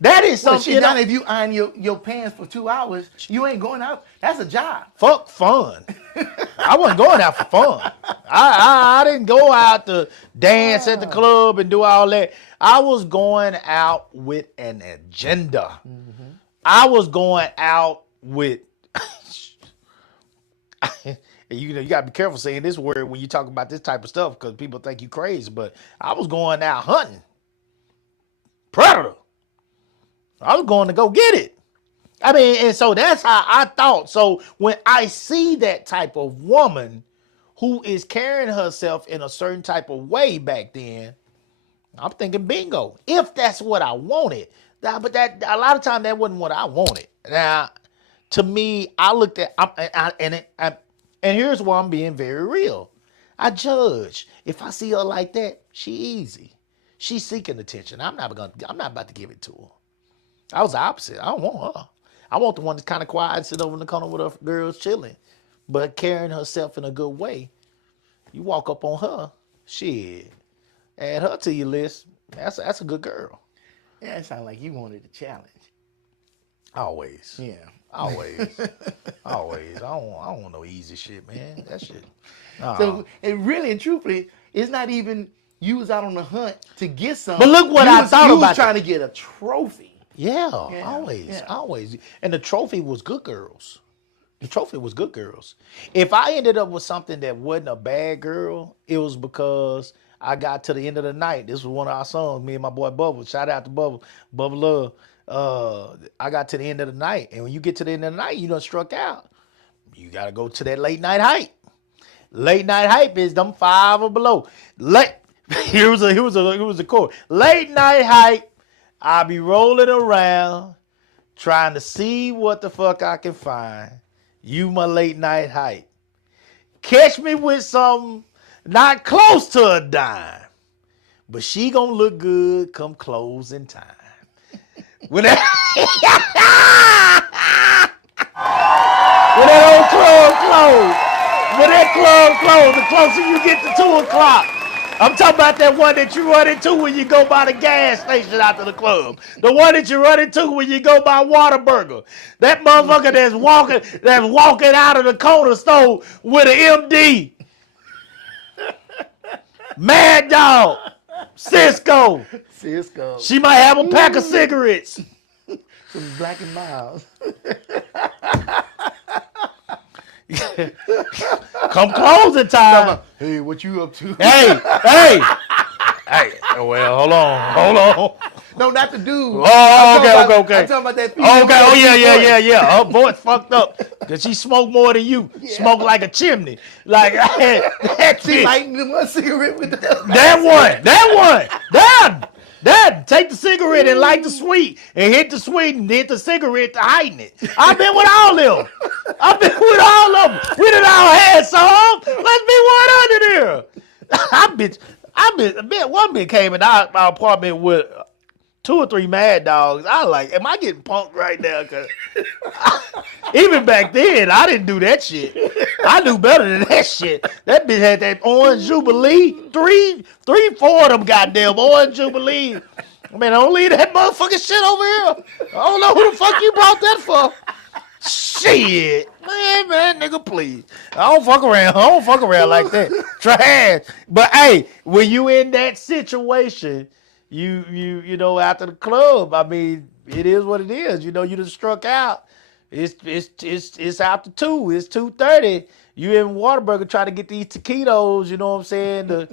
That is Well, something. shit, now if you iron your pants for 2 hours, you ain't going out. That's a job. Fuck fun. I wasn't going out for fun. I didn't go out to dance at the club and do all that. I was going out with an agenda. I was going out with. You got to be careful saying this word when you talk about this type of stuff because people think you crazy. But I was going out hunting. Predator. I was going to go get it. I mean, and so that's how I thought. So when I see that type of woman who is carrying herself in a certain type of way back then, I'm thinking bingo. If that's what I wanted. But that a lot of times that wasn't what I wanted. Now, to me, I looked at and here's why I'm being very real. I judge. If I see her like that, she easy. She's seeking attention. I'm not about to give it to her. I was the opposite. I don't want her. I want the one that's kind of quiet, sit over in the corner with her girls chilling, but carrying herself in a good way. You walk up on her, shit, add her to your list. That's a good girl. Yeah, it sounds like you wanted a challenge. Always. Yeah. Always. Always. I don't want no easy shit, man. That shit. So, and really and truthfully, it's not even you was out on the hunt to get something. But look what I thought you about was trying to get a trophy. Yeah, Yeah. always. And the trophy was good girls. The trophy was good girls. If I ended up with something that wasn't a bad girl, it was because I got to the end of the night. This was one of our songs, me and my boy Bubba. Shout out to Bubba. Bubba Love. I got to the end of the night. And when you get to the end of the night, you done struck out. You got to go to that late night hype. Late night hype is them 5 or below. Here was a quote. Late night hype. I be rolling around trying to see what the fuck I can find. You my late night hype. Catch me with something not close to a dime, but she gonna look good come closing time. When that, when that old club closed, when that club closed, the closer you get to 2 o'clock. I'm talking about that one that you run into when you go by the gas station after the club. The one that you run into when you go by Whataburger. That motherfucker that's walking out of the corner store with an MD. Mad Dog. Cisco. She might have a pack of cigarettes. Some Black and Miles. Come closing time. Hey, what you up to? Hey. Well, hold on. No, not the dude. Oh, okay. I'm talking about that female. Okay, oh yeah. Her voice fucked up because she smoked more than you. Yeah. Smoked like a chimney. Like that. She lighting one cigarette with that one. Dad, take the cigarette and light the sweet and hit the sweet and hit the cigarette to heighten it. I've been with all of them. We done all had some. Let's be one under there. One bitch came in our apartment with 2 or 3 Mad Dogs. I was like, am I getting punked right now? Cause even back then, I didn't do that shit. I knew better than that shit. That bitch had that Orange Jubilee. 4 of them goddamn Orange Jubilee. Man, don't leave that motherfucking shit over here. I don't know who the fuck you brought that for. Shit. Man, nigga, please. I don't fuck around like that. Trash. But hey, when you in that situation, you know, after the club, I mean, it is what it is. You know, you just struck out. It's after 2. It's 2:30. You in Whataburger trying to get these taquitos, you know what I'm saying? To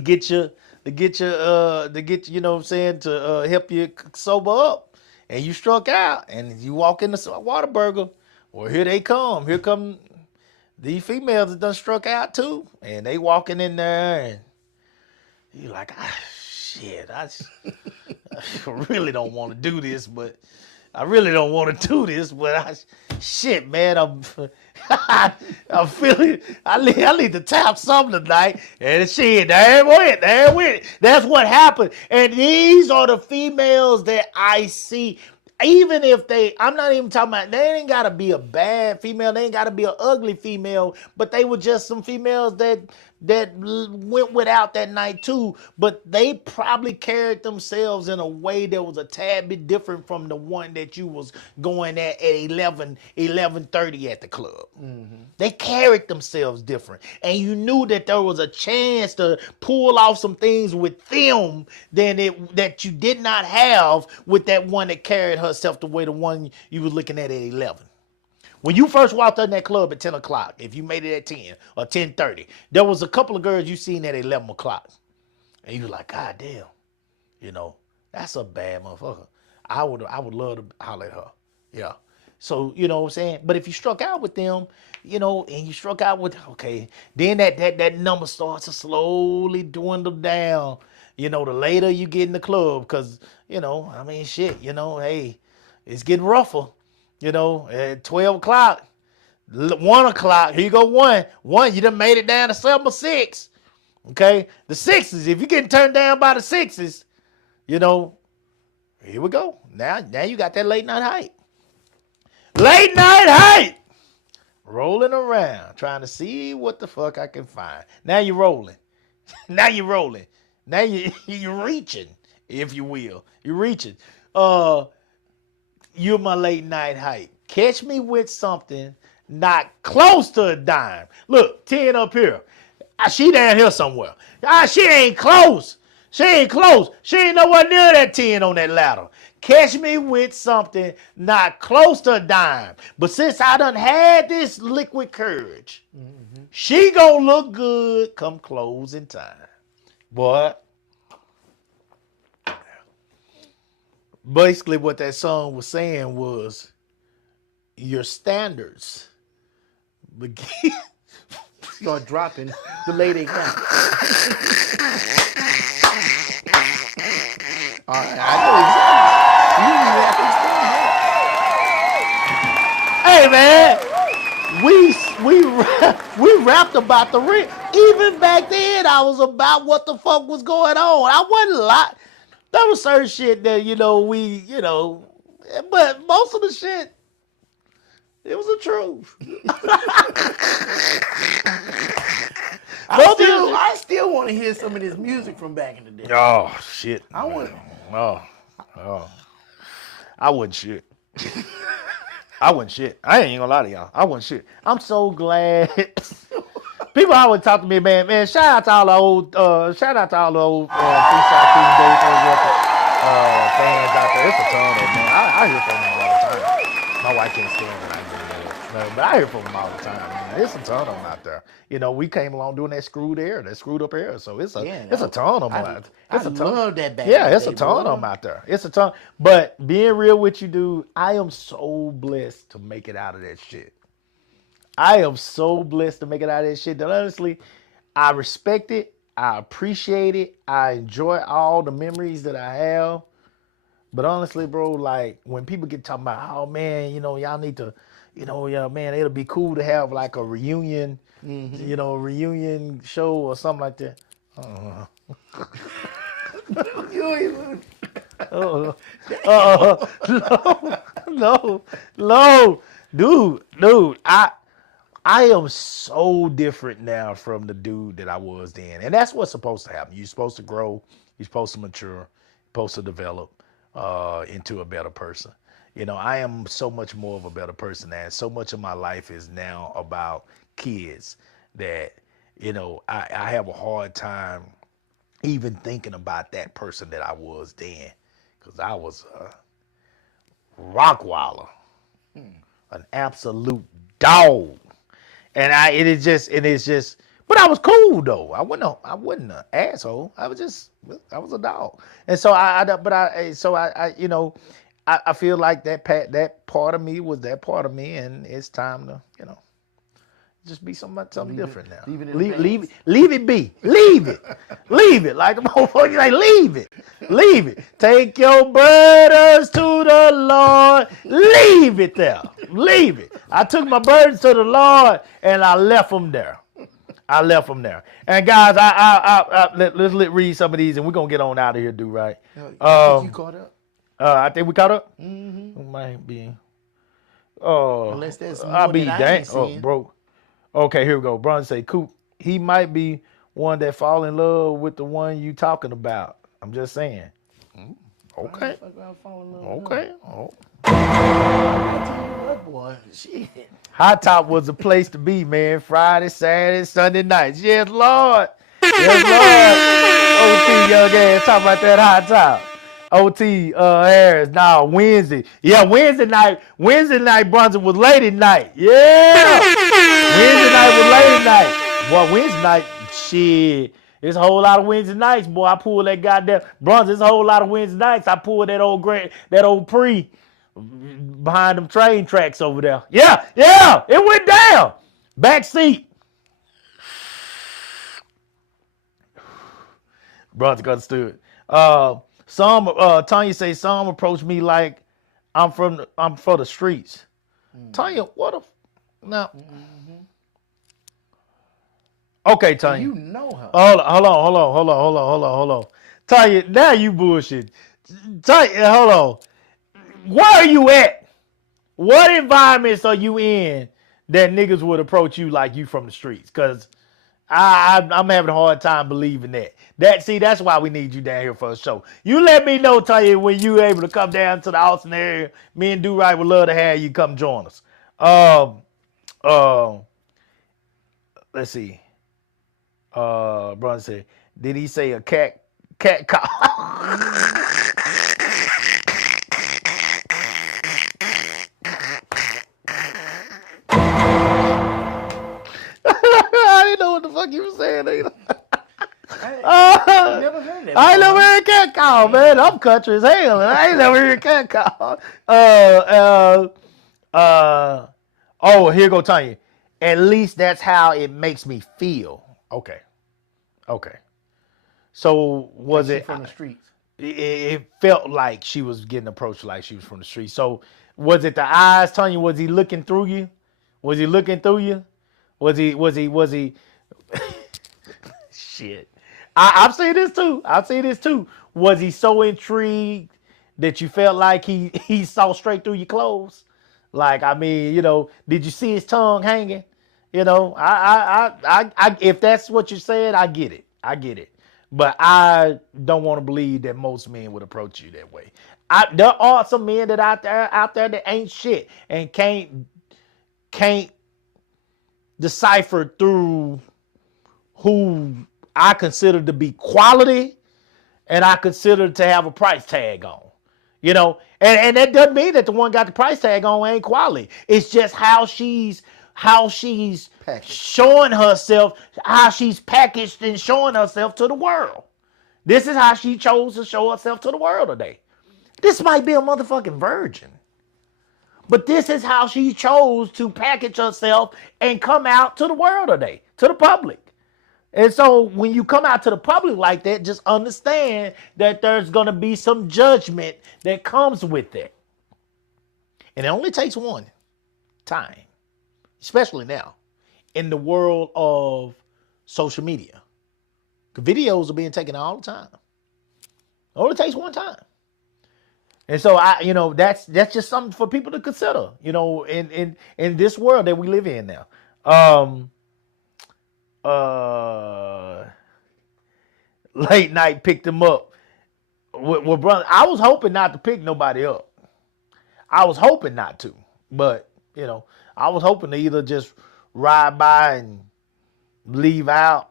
get you, you know what I'm saying, to help you sober up. And you struck out, and you walk in the Whataburger. Well, here they come. Here come these females that done struck out too, and they walking in there, and you like, shit, I really don't want to do this, but shit, man, I'm feeling, I need to tap something tonight, and shit, there it went. That's what happened, and these are the females that I see. Even if I'm not even talking about, they ain't got to be a bad female, they ain't got to be an ugly female, but they were just some females that went without that night too, but they probably carried themselves in a way that was a tad bit different from the one that you was going at 11:30 at the club. Mm-hmm. They carried themselves different, and you knew that there was a chance to pull off some things with them that you did not have with that one that carried herself the way the one you was looking at 11. When you first walked in that club at 10 o'clock, if you made it at 10 or 10:30, there was a couple of girls you seen at 11 o'clock. And you was like, God damn, you know, that's a bad motherfucker. I would love to holler at her. Yeah. So, you know what I'm saying? But if you struck out with them, you know, and you struck out with, okay, then that number starts to slowly dwindle down, you know, the later you get in the club. Because, you know, I mean, shit, you know, hey, it's getting rougher. You know, at 12 o'clock, 1 o'clock, here you go, 1, you done made it down to 7 or 6. Okay? The 6s, if you're getting turned down by the 6s, you know, here we go. Now you got that late night hype. Late night hype! Rolling around, trying to see what the fuck I can find. Now you're rolling. Now you're reaching, if you will. You're reaching. You're my late night hype. Catch me with something not close to a dime. Look, 10 up here. She down here somewhere. She ain't close. She ain't nowhere near that 10 on that ladder. Catch me with something not close to a dime. But since I done had this liquid courage, she gonna look good come closing time. Boy. Basically, what that song was saying was your standards begin. Start dropping the late they come. All right, I know exactly. Hey man, we rapped about the real. Even back then, I was about what the fuck was going on. I wasn't like there was certain shit that but most of the shit it was the truth. I still want to hear some of this music from back in the day. Oh shit! I want. Oh, I wasn't shit. I wasn't shit. I ain't gonna lie to y'all. I wasn't shit. I'm so glad. People always talk to me, man. Shout out to all the old Freestyle King Days fans out there. It's a ton of them, man. I hear from them all the time. My wife can't stand it. But I hear from them all the time, man. It's a ton of them out there. We came along doing that screwed up air. So it's a ton of them out there. I love that back. Yeah, it's a ton of them out there. It's a ton. But being real with you, dude, I am so blessed to make it out of that shit. I am so blessed to make it out of that shit that honestly, I respect it. I appreciate it. I enjoy all the memories that I have. But honestly, bro, like when people get talking about, oh man, y'all need to, man, it'll be cool to have like a reunion, reunion show or something like that. No, dude, I am so different now from the dude that I was then. And that's what's supposed to happen. You're supposed to grow. You're supposed to mature. You're supposed to develop into a better person. I am so much more of a better person now. So much of my life is now about kids that, I have a hard time even thinking about that person that I was then. Because I was a rockwaller. An absolute dog. And it's just, but I was cool though. I wasn't an asshole. I was a dog. And so I feel like that part of me was that part of me, and it's time to, just be something different now. Leave it be. Leave it. Like the motherfucker, like leave it. Take your burdens to the Lord. Leave it there. Leave it. I took my burdens to the Lord and I left them there. And guys, let's read some of these and we're gonna get on out of here, dude. Right? I think you caught up. I think we caught up. Mm-hmm. Might be. Unless there's more I'll be that I dang. ain't seeing. Bro. Okay, here we go. Bron say, Coop, he might be one that fall in love with the one you talking about. I'm just saying. Okay. Okay. Oh. I tell you what, boy. Shit. Hot Top was a place to be, man. Friday, Saturday, Sunday nights. Yes, Lord. Yes, Lord. OT, young ass, talk about that Hot Top. OT Harris. Nah, Wednesday. Yeah, Wednesday night, Brunson was late night. Yeah. Wednesday night was late night. Boy, Wednesday night, shit. There's a whole lot of Wednesday nights, boy. I pulled that goddamn Brunson. There's a whole lot of Wednesday nights. I pulled that old pre behind them train tracks over there. Yeah. It went down. Back seat. Brunson understood. Tanya say some approach me like I'm for the streets. Tanya, what a now. Okay, Tanya. You know her. Hold on. Tanya, now you bullshit. Tanya, hold on. Where are you at? What environments are you in that niggas would approach you like you from the streets? Because I'm having a hard time believing that. That's why we need you down here for a show. You let me know, Tanya, when you able to come down to the Austin area. Me and Do-Right would love to have you come join us. Let's see. Brother said, did he say a cat cow? I didn't know what the fuck you were saying either. I never heard that. I ain't never heard a cat call, man. I'm country as hell, and I ain't never heard a cat call. Here go Tanya. At least that's how it makes me feel. Okay. So was it from the streets? It felt like she was getting approached like she was from the street. So was it the eyes, Tanya? Was he looking through you? Was he? Shit. I've seen this too. Was he so intrigued that you felt like he saw straight through your clothes? Like, I mean, did you see his tongue hanging? If that's what you said, I get it. But I don't want to believe that most men would approach you that way. There are some men that out there that ain't shit and can't decipher through who I consider to be quality and I consider to have a price tag on. And that doesn't mean that the one got the price tag on ain't quality. It's just how she's Packaged. showing herself, how she's packaged and showing herself to the world. This is how she chose to show herself to the world today. This might be a motherfucking virgin. But this is how she chose to package herself and come out to the world today, to the public. And so when you come out to the public like that, just understand that there's going to be some judgment that comes with it. And it only takes one time, especially now in the world of social media. The videos are being taken all the time. It only takes one time. And so that's just something for people to consider, in this world that we live in now. Late night picked him up. Well, brother, I was hoping not to pick nobody up. I was hoping not to, but I was hoping to either just ride by and leave out,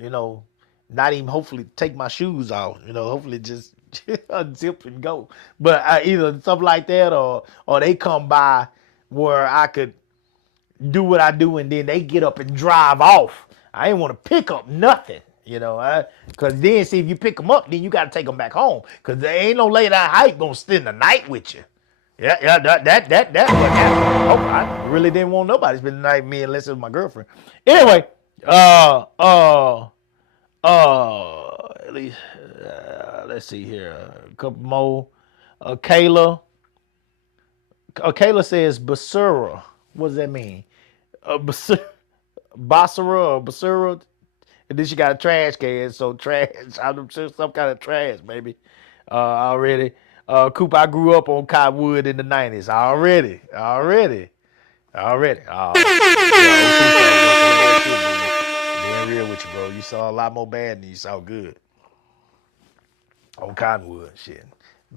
not even hopefully take my shoes off, hopefully just unzip and go. But either something like that or they come by where I could do what I do and then they get up and drive off. I ain't want to pick up nothing, because then see if you pick them up, then you got to take them back home because there ain't no lady that hype gonna spend the night with you. Yeah, that's what happened. Oh, I really didn't want nobody to spend the night with me unless it was my girlfriend. Anyway, at least, let's see here, a couple more. Kayla says Basura. What does that mean? Basura or Basura. And then she got a trash can, so trash. I'm sure some kind of trash, baby. Already. Coop, I grew up on Cottonwood in the 90s. Already. Oh, being real with you, bro. You saw a lot more bad than you saw good. On Cottonwood, shit.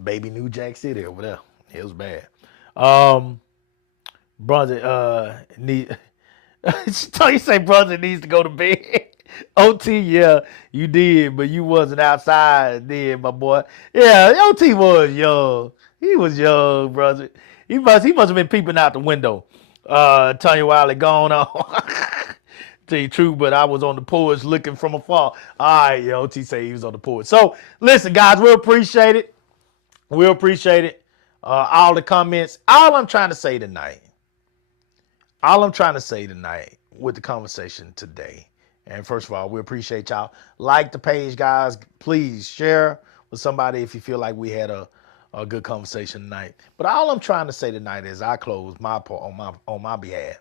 Baby New Jack City over there. It was bad. Brother, you say brother needs to go to bed. OT, yeah, you did, but you wasn't outside then, my boy. Yeah, OT was young. He was young, brother. He must have been peeping out the window. Tanya Wiley gone on. Tell you true, but I was on the porch looking from afar. All right, OT say he was on the porch. So listen, guys, we appreciate it. All the comments. All I'm trying to say tonight with the conversation today. And first of all, we appreciate y'all. Like the page, guys. Please share with somebody if you feel like we had a good conversation tonight. But all I'm trying to say tonight as I close my part on my behalf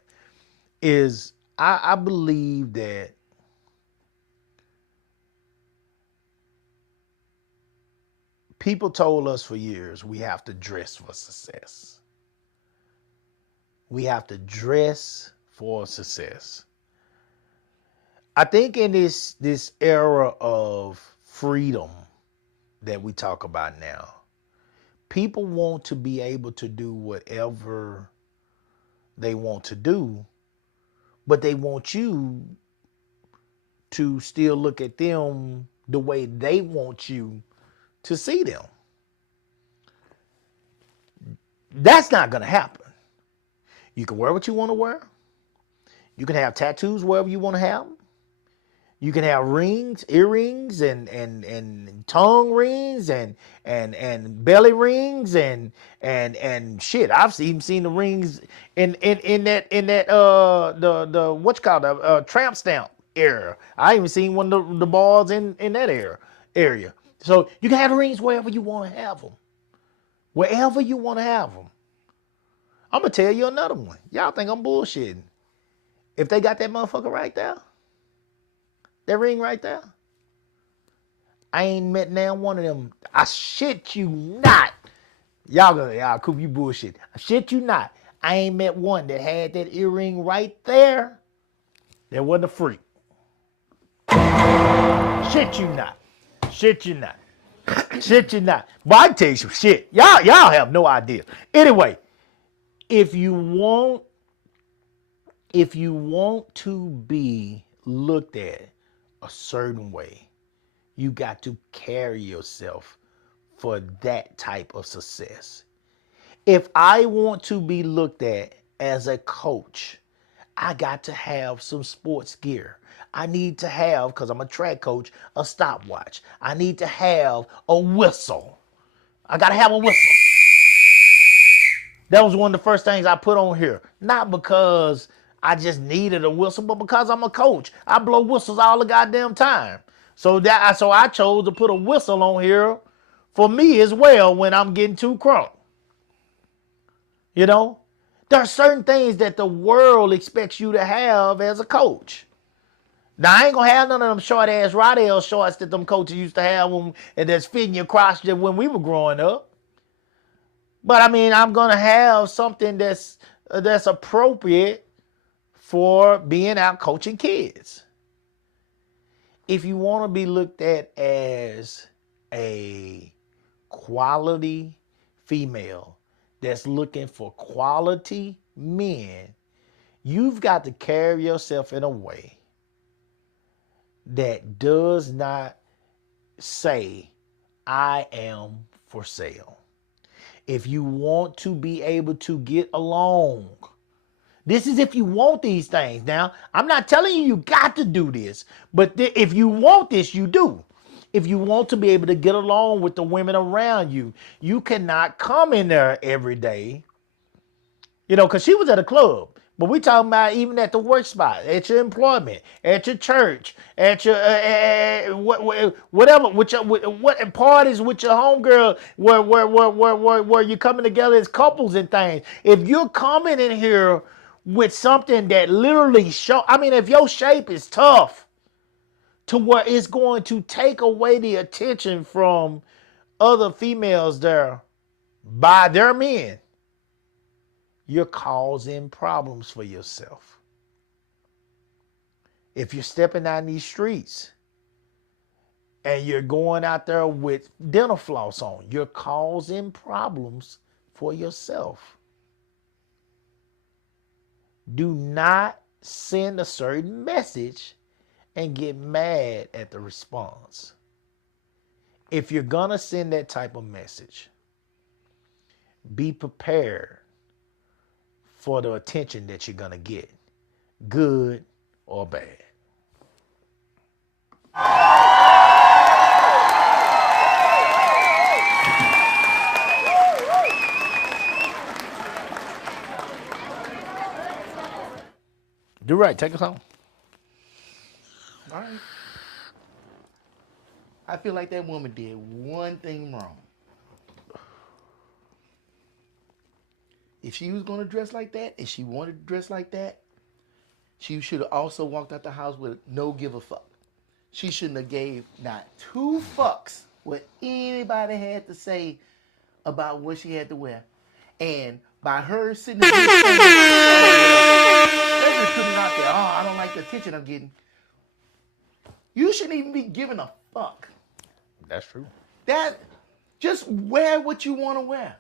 is I believe that people told us for years we have to dress for success. We have to dress for success. I think in this era of freedom that we talk about now, people want to be able to do whatever they want to do, but they want you to still look at them the way they want you to see them. That's not going to happen. You can wear what you want to wear. You can have tattoos wherever you want to have them. You can have rings, earrings, and tongue rings, and belly rings, and shit. I've even seen the rings in that the what's called tramp stamp area. I even seen one of the balls in that area. So you can have the rings wherever you want to have them. Wherever you want to have them. I'm gonna tell you another one. Y'all think I'm bullshitting? If they got that motherfucker right there. That ring right there, I ain't met now one of them. I shit you not. Y'all, Coop, you bullshit. I shit you not. I ain't met one that had that earring right there that wasn't a freak. Shit you not. Shit you not. Shit you not. But I can tell you some shit. Y'all have no idea. Anyway, if you want to be looked at a certain way, you got to carry yourself for that type of success. If I want to be looked at as a coach, I got to have some sports gear. I need to have, because I'm a track coach, a stopwatch. I need to have a whistle. I got to have a whistle. That was one of the first things I put on here. Not because I just needed a whistle, but because I'm a coach. I blow whistles all the goddamn time. So I chose to put a whistle on here for me as well when I'm getting too crunk. You know? There are certain things that the world expects you to have as a coach. Now, I ain't going to have none of them short-ass Rodale shorts that them coaches used to have and that's fitting your crotch when we were growing up. But, I mean, I'm going to have something that's appropriate for being out coaching kids. If you want to be looked at as a quality female that's looking for quality men, you've got to carry yourself in a way that does not say, I am for sale. If you want to be able to get along, this is if you want these things. Now, I'm not telling you got to do this, but if you want this, you do. If you want to be able to get along with the women around you, you cannot come in there every day. You know, because she was at a club. But we talking about even at the work spot, at your employment, at your church, at your whatever, what parties with your homegirl, where you're coming together as couples and things. If you're coming in here with something that literally if your shape is tough to where it's going to take away the attention from other females there by their men, you're causing problems for yourself. If you're stepping out in these streets and you're going out there with dental floss on, you're causing problems for yourself. Do not send a certain message and get mad at the response. If you're going to send that type of message, be prepared for the attention that you're going to get, good or bad. Do right. Take us home. All right. I feel like that woman did one thing wrong. If she was going to dress like that, and she wanted to dress like that, she should have also walked out the house with no give a fuck. She shouldn't have gave not 2 fucks what anybody had to say about what she had to wear. And by her sitting there, especially putting it out there, I don't like the attention I'm getting. You shouldn't even be giving a fuck. That's true. Just wear what you want to wear.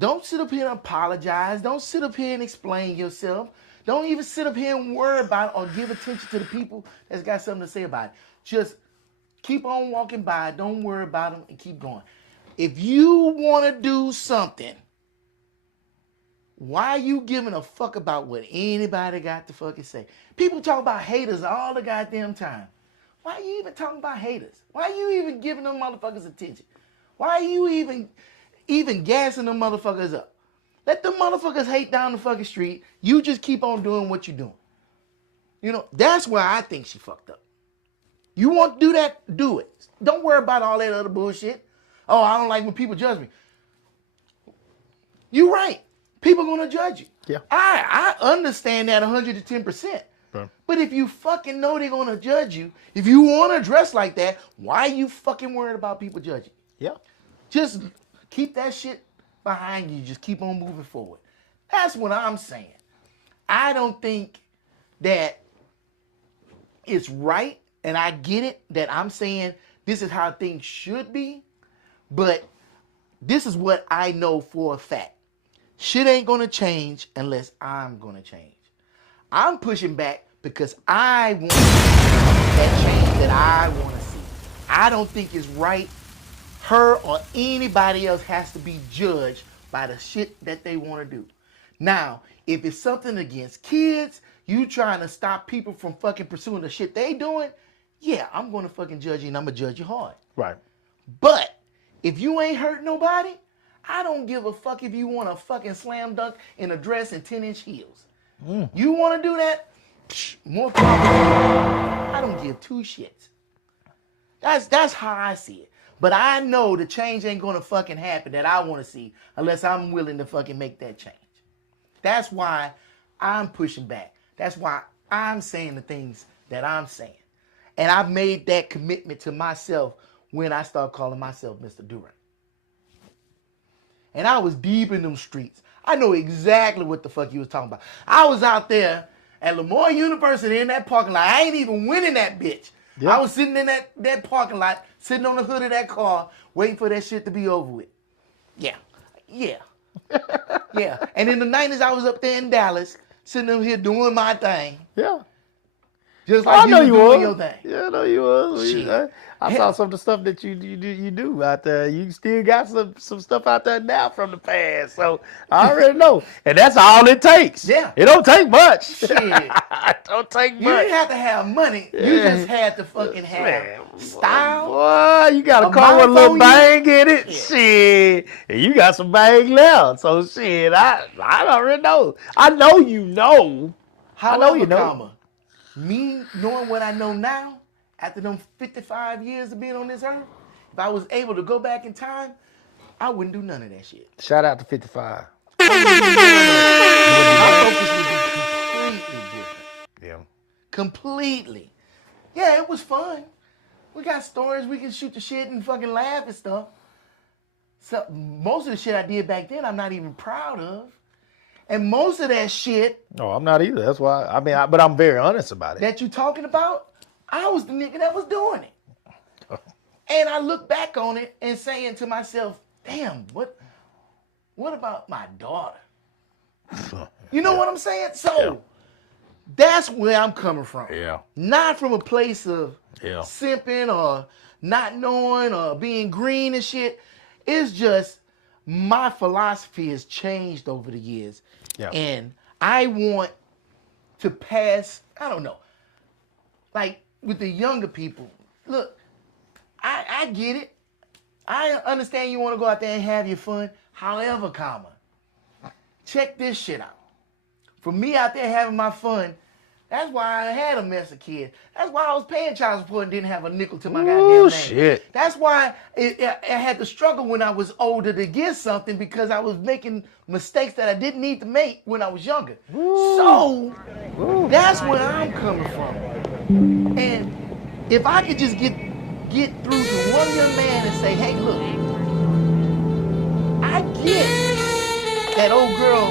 Don't sit up here and apologize. Don't sit up here and explain yourself. Don't even sit up here and worry about it or give attention to the people that's got something to say about it. Just keep on walking by. Don't worry about them and keep going. If you want to do something, why are you giving a fuck about what anybody got to fucking say? People talk about haters all the goddamn time. Why are you even talking about haters? Why are you even giving them motherfuckers attention? Why are you even gassing them motherfuckers up? Let them motherfuckers hate down the fucking street. You just keep on doing what you're doing. You know, that's where I think she fucked up. You want to do that? Do it. Don't worry about all that other bullshit. Oh, I don't like when people judge me. You're right. People are going to judge you. Yeah. I understand that 110%. Right. But But if you fucking know they're gonna judge you, if you wanna dress like that, why are you fucking worried about people judging? Yeah. Just keep that shit behind you. Just keep on moving forward. That's what I'm saying. I don't think that it's right, and I get it that I'm saying this is how things should be, but this is what I know for a fact. Shit ain't gonna change unless I'm gonna change. I'm pushing back because I want that change that I want to see. I don't think it's right. Her or anybody else has to be judged by the shit that they want to do. Now, if it's something against kids, you trying to stop people from fucking pursuing the shit they doing, yeah, I'm going to fucking judge you and I'm going to judge you hard. Right. But if you ain't hurt nobody, I don't give a fuck if you want to fucking slam dunk in a dress and 10-inch heels. You want to do that? Psh, more problem. I don't give two shits. That's how I see it. But I know the change ain't gonna fucking happen that I want to see unless I'm willing to fucking make that change. That's why I'm pushing back. That's why I'm saying the things that I'm saying. And I've made that commitment to myself when I start calling myself Mr. Durant. And I was deep in them streets. I know exactly what the fuck you was talking about. I was out there at Lamar University in that parking lot. I ain't even winning that bitch. Yep. I was sitting in that parking lot, sitting on the hood of that car, waiting for that shit to be over with. Yeah. Yeah. Yeah. And in the 90s, I was up there in Dallas, sitting over here doing my thing. Yeah. Just like you doing your thing. Yeah, I know you was. Shit. I saw some of the stuff that you do out there. You still got some stuff out there now from the past. So I already know. And that's all it takes. Yeah. It don't take much. Shit. It don't take much. You didn't have to have money. Yeah. You just had to fucking have style. Boy, you got a car with a little bang in it. Yeah. Shit. And you got some bang left. So shit, I already know. I know you know. However, I know you know. Me knowing what I know now, after them 55 years of being on this earth, if I was able to go back in time, I wouldn't do none of that shit. Shout out to 55. My focus would be completely different. Yeah. Completely. Yeah, it was fun. We got stories, we can shoot the shit and fucking laugh and stuff. So most of the shit I did back then, I'm not even proud of. And most of that shit. No, I'm not either. That's why. But I'm very honest about it. That you talking about, I was the nigga that was doing it. And I look back on it and saying to myself, damn, what about my daughter? You know what I'm saying? So that's where I'm coming from. Yeah. Not from a place of simping or not knowing or being green and shit. It's just my philosophy has changed over the years. Yeah. And I want to pass, I don't know, like with the younger people. Look, I get it. I understand you want to go out there and have your fun. However, check this shit out. For me out there having my fun, that's why I had a mess of kids. That's why I was paying child support and didn't have a nickel to my goddamn name. Shit. That's why I had to struggle when I was older to get something because I was making mistakes that I didn't need to make when I was younger. So that's where I'm coming from. And if I could just get through to one young man and say, hey, look, I get that old girl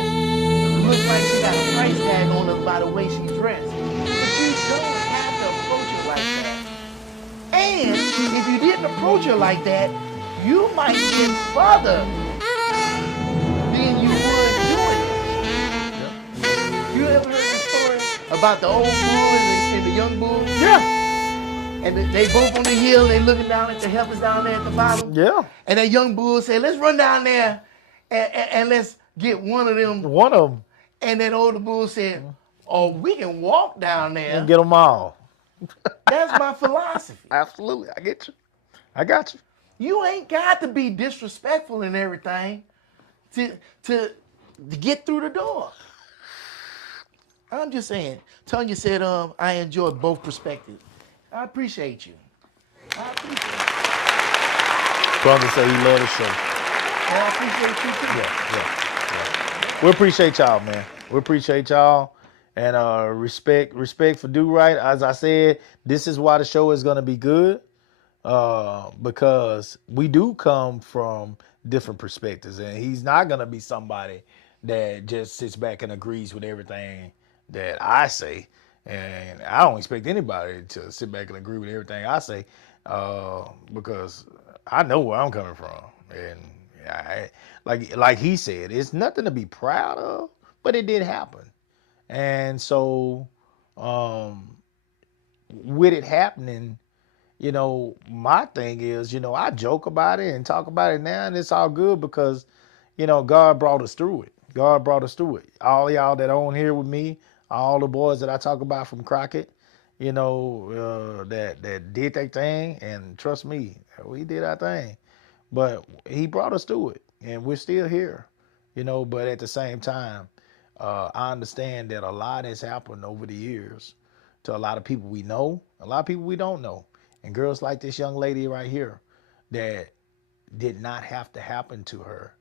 looks like she got a price tag on her by the way she dressed. But you don't have to approach her like that. And if you didn't approach her like that, you might get further than you would doing it. You ever heard the story about the old bull and the young bull? Yeah. And they both on the hill, they looking down at the heifers down there at the bottom. Yeah. And that young bull said, let's run down there and let's get one of them. One of them. And that older bull said, oh, we can walk down there. And get them all. That's my philosophy. Absolutely. I get you. I got you. You ain't got to be disrespectful and everything to get through the door. I'm just saying. Tanya said, I enjoyed both perspectives. I appreciate you. I appreciate you. Brother said he loved the show. And I appreciate you too. Yeah. We appreciate y'all, man. We appreciate y'all. And respect for Do Right. As I said, this is why the show is gonna be good. Because we do come from different perspectives, and he's not gonna be somebody that just sits back and agrees with everything that I say. And I don't expect anybody to sit back and agree with everything I say, because I know where I'm coming from. And like he said, it's nothing to be proud of, but it did happen. And so, with it happening, my thing is, I joke about it and talk about it now, and it's all good because, God brought us through it. God brought us through it. All y'all that on here with me, all the boys that I talk about from Crockett, that did their thing, and trust me, we did our thing. But he brought us through it, and we're still here, but at the same time, I understand that a lot has happened over the years to a lot of people we know, a lot of people we don't know. And girls like this young lady right here that did not have to happen to her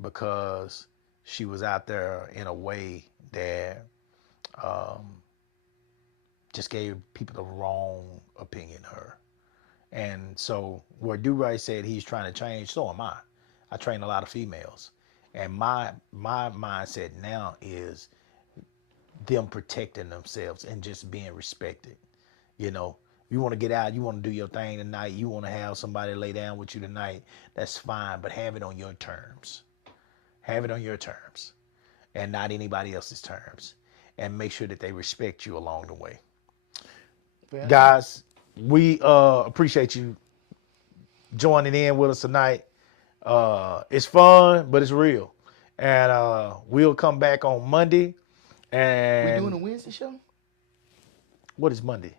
because she was out there in a way that just gave people the wrong opinion of her. And so where Do-Right said he's trying to change, so am I. I train a lot of females. And my mindset now is them protecting themselves and just being respected. You want to get out, you want to do your thing tonight, you want to have somebody lay down with you tonight, that's fine, but have it on your terms. Have it on your terms and not anybody else's terms. And make sure that they respect you along the way. Yeah. Guys, we appreciate you joining in with us tonight. It's fun, but it's real. And we'll come back on Monday. And we doing a Wednesday show? What is Monday?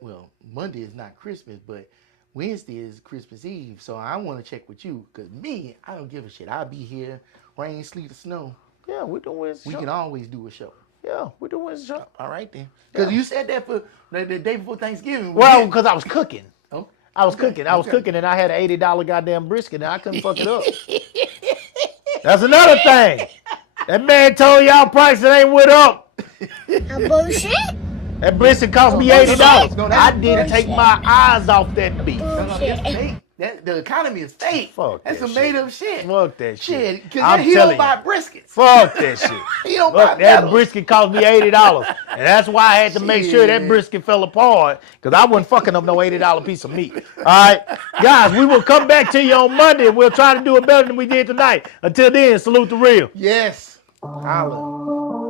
Well, Monday is not Christmas, but Wednesday is Christmas Eve. So I want to check with you, because me, I don't give a shit. I'll be here, rain, sleet, or snow. Yeah, we're doing Wednesday show. We can always do a show. Yeah, we're doing Wednesday show. All right, then. Because you said that for the day before Thanksgiving. Well, because I was cooking. Oh. I was cooking, and I had an $80 goddamn brisket, and I couldn't fuck it up. That's another thing. That man told y'all price it ain't went up. Bullshit. That brisket cost me $80. No, I didn't take my eyes off that beef. No, it's fake. The economy is fake. Fuck That's that some made up shit. Fuck that shit. Because he don't buy briskets. Fuck that shit. He don't buy that brisket cost me $80. And that's why I had to make sure that brisket fell apart, because I wasn't fucking up no $80 piece of meat. All right? Guys, we will come back to you on Monday. We'll try to do it better than we did tonight. Until then, salute the real. Yes. Holla.